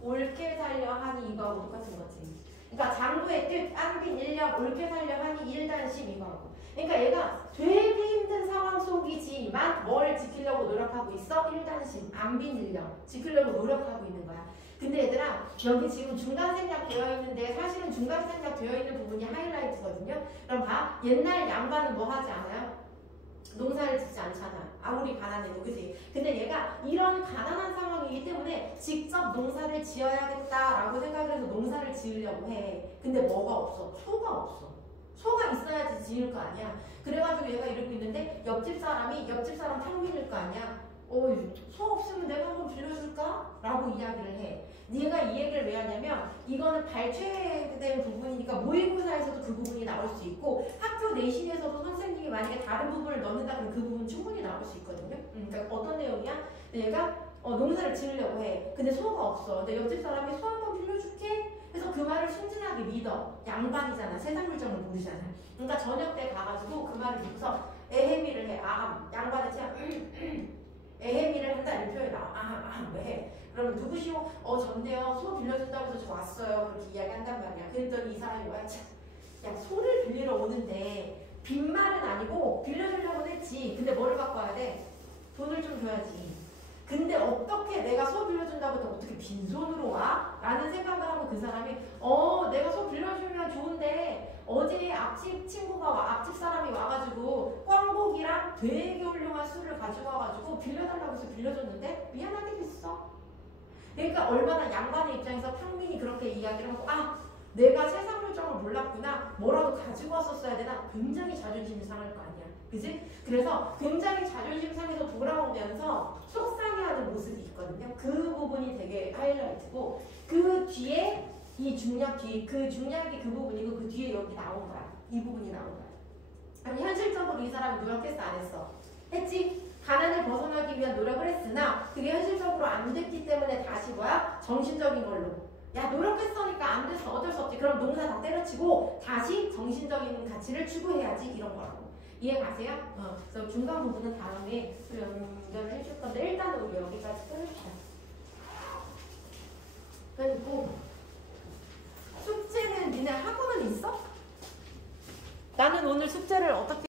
옳게 살려 하니 이거하고 똑같은 거지. 그러니까 장부의 뜻, 안빈, 일념, 옳게 살려 하니 일단심 이거하고. 그러니까 얘가 되게 힘든 상황 속이지만 뭘 지키려고 노력하고 있어? 일단심. 자존심 안 빚으려 지키려고 노력하고 있는 거야. 근데 얘들아 여기 지금 중간 생략 되어 있는데 사실은 중간 생략 되어 있는 부분이 하이라이트거든요. 그럼 봐. 옛날 양반은 뭐 하지 않아요? 농사를 짓지 않잖아. 아무리 가난해도 그지? 근데 얘가 이런 가난한 상황이기 때문에 직접 농사를 지어야겠다라고 생각을 해서 농사를 지으려고 해. 근데 뭐가 없어? 소가 없어. 소가 있어야지 지을 거 아니야. 그래가지고 얘가 이러고 있는데 옆집 사람 탕민일 거 아니야. 소 없으면 내가 한번 빌려줄까? 라고 이야기를 해. 네가 이 얘기를 왜 하냐면 이거는 발췌된 부분이니까 모의고사에서도 그 부분이 나올 수 있고 학교 내신에서도 선생님이 만약에 다른 부분을 넣는다 그러면 그 부분 충분히 나올 수 있거든요. 그러니까 어떤 내용이야? 얘가 농사를 지으려고 해. 근데 소가 없어. 근데 옆집 사람이 소 한번 빌려줄게? 그래서 그 말을 순진하게 믿어. 양반이잖아. 세상 물정을 모르잖아. 그러니까 저녁 때 가가지고 그 말을 믿고서 에헤미를 해. 양반은 참 에헤미를 한다 이런 표현이 나와. 왜 해? 그러면 누구시오? 전데요. 소 빌려준다고 해서 저 왔어요. 그렇게 이야기한단 말이야. 그랬더니 이 사람이 뭐야? 야, 소를 빌리러 오는데 빈말은 아니고 빌려주려고는 했지. 근데 뭐를 갖고 와야 돼? 돈을 좀 줘야지. 근데 어떻게 내가 소 빌려준다고 해서 어떻게 빈손으로 와? 라는 생각을 하고 그 사람이 내가 소 빌려주면 좋은데 어제 앞집 앞집 사람이 와가지고 꽝고기랑 되게 훌륭한 술을 가지고 와가지고 빌려달라고 해서 빌려줬는데 미안하게 됐어. 그러니까 얼마나 양반의 입장에서 탕민이 그렇게 이야기를 하고 내가 세상 물정을 몰랐구나. 뭐라도 가지고 왔었어야 되나. 굉장히 자존심이 상할 거 아니야. 그지? 그래서 굉장히 자존심 상해서 돌아오면서 속상해하는 모습이 있거든요. 그 부분이 되게 하이라이트고 그 뒤에 이 중략 뒤 그 중략이 그 부분이고 그 뒤에 여기 나온 거야. 이 부분이 나온 거야. 아니 현실적으로 이 사람이 노력했어 안 했어? 했지? 가난을 벗어나기 위한 노력을 했으나 그게 현실적으로 안 됐기 때문에 다시 뭐야? 정신적인 걸로. 야 노력했으니까 안 됐어. 어쩔 수 없지. 그럼 농사 다 때려치고 다시 정신적인 가치를 추구해야지 이런 거라고. 이해 가세요? 그래서 중간 부분은 다음에 또 연결을 해줄 건데 일단 우리 여기까지 끊읍시다. 그리고 숙제는 니네 학원은 있어? 나는 오늘 숙제를 어떻게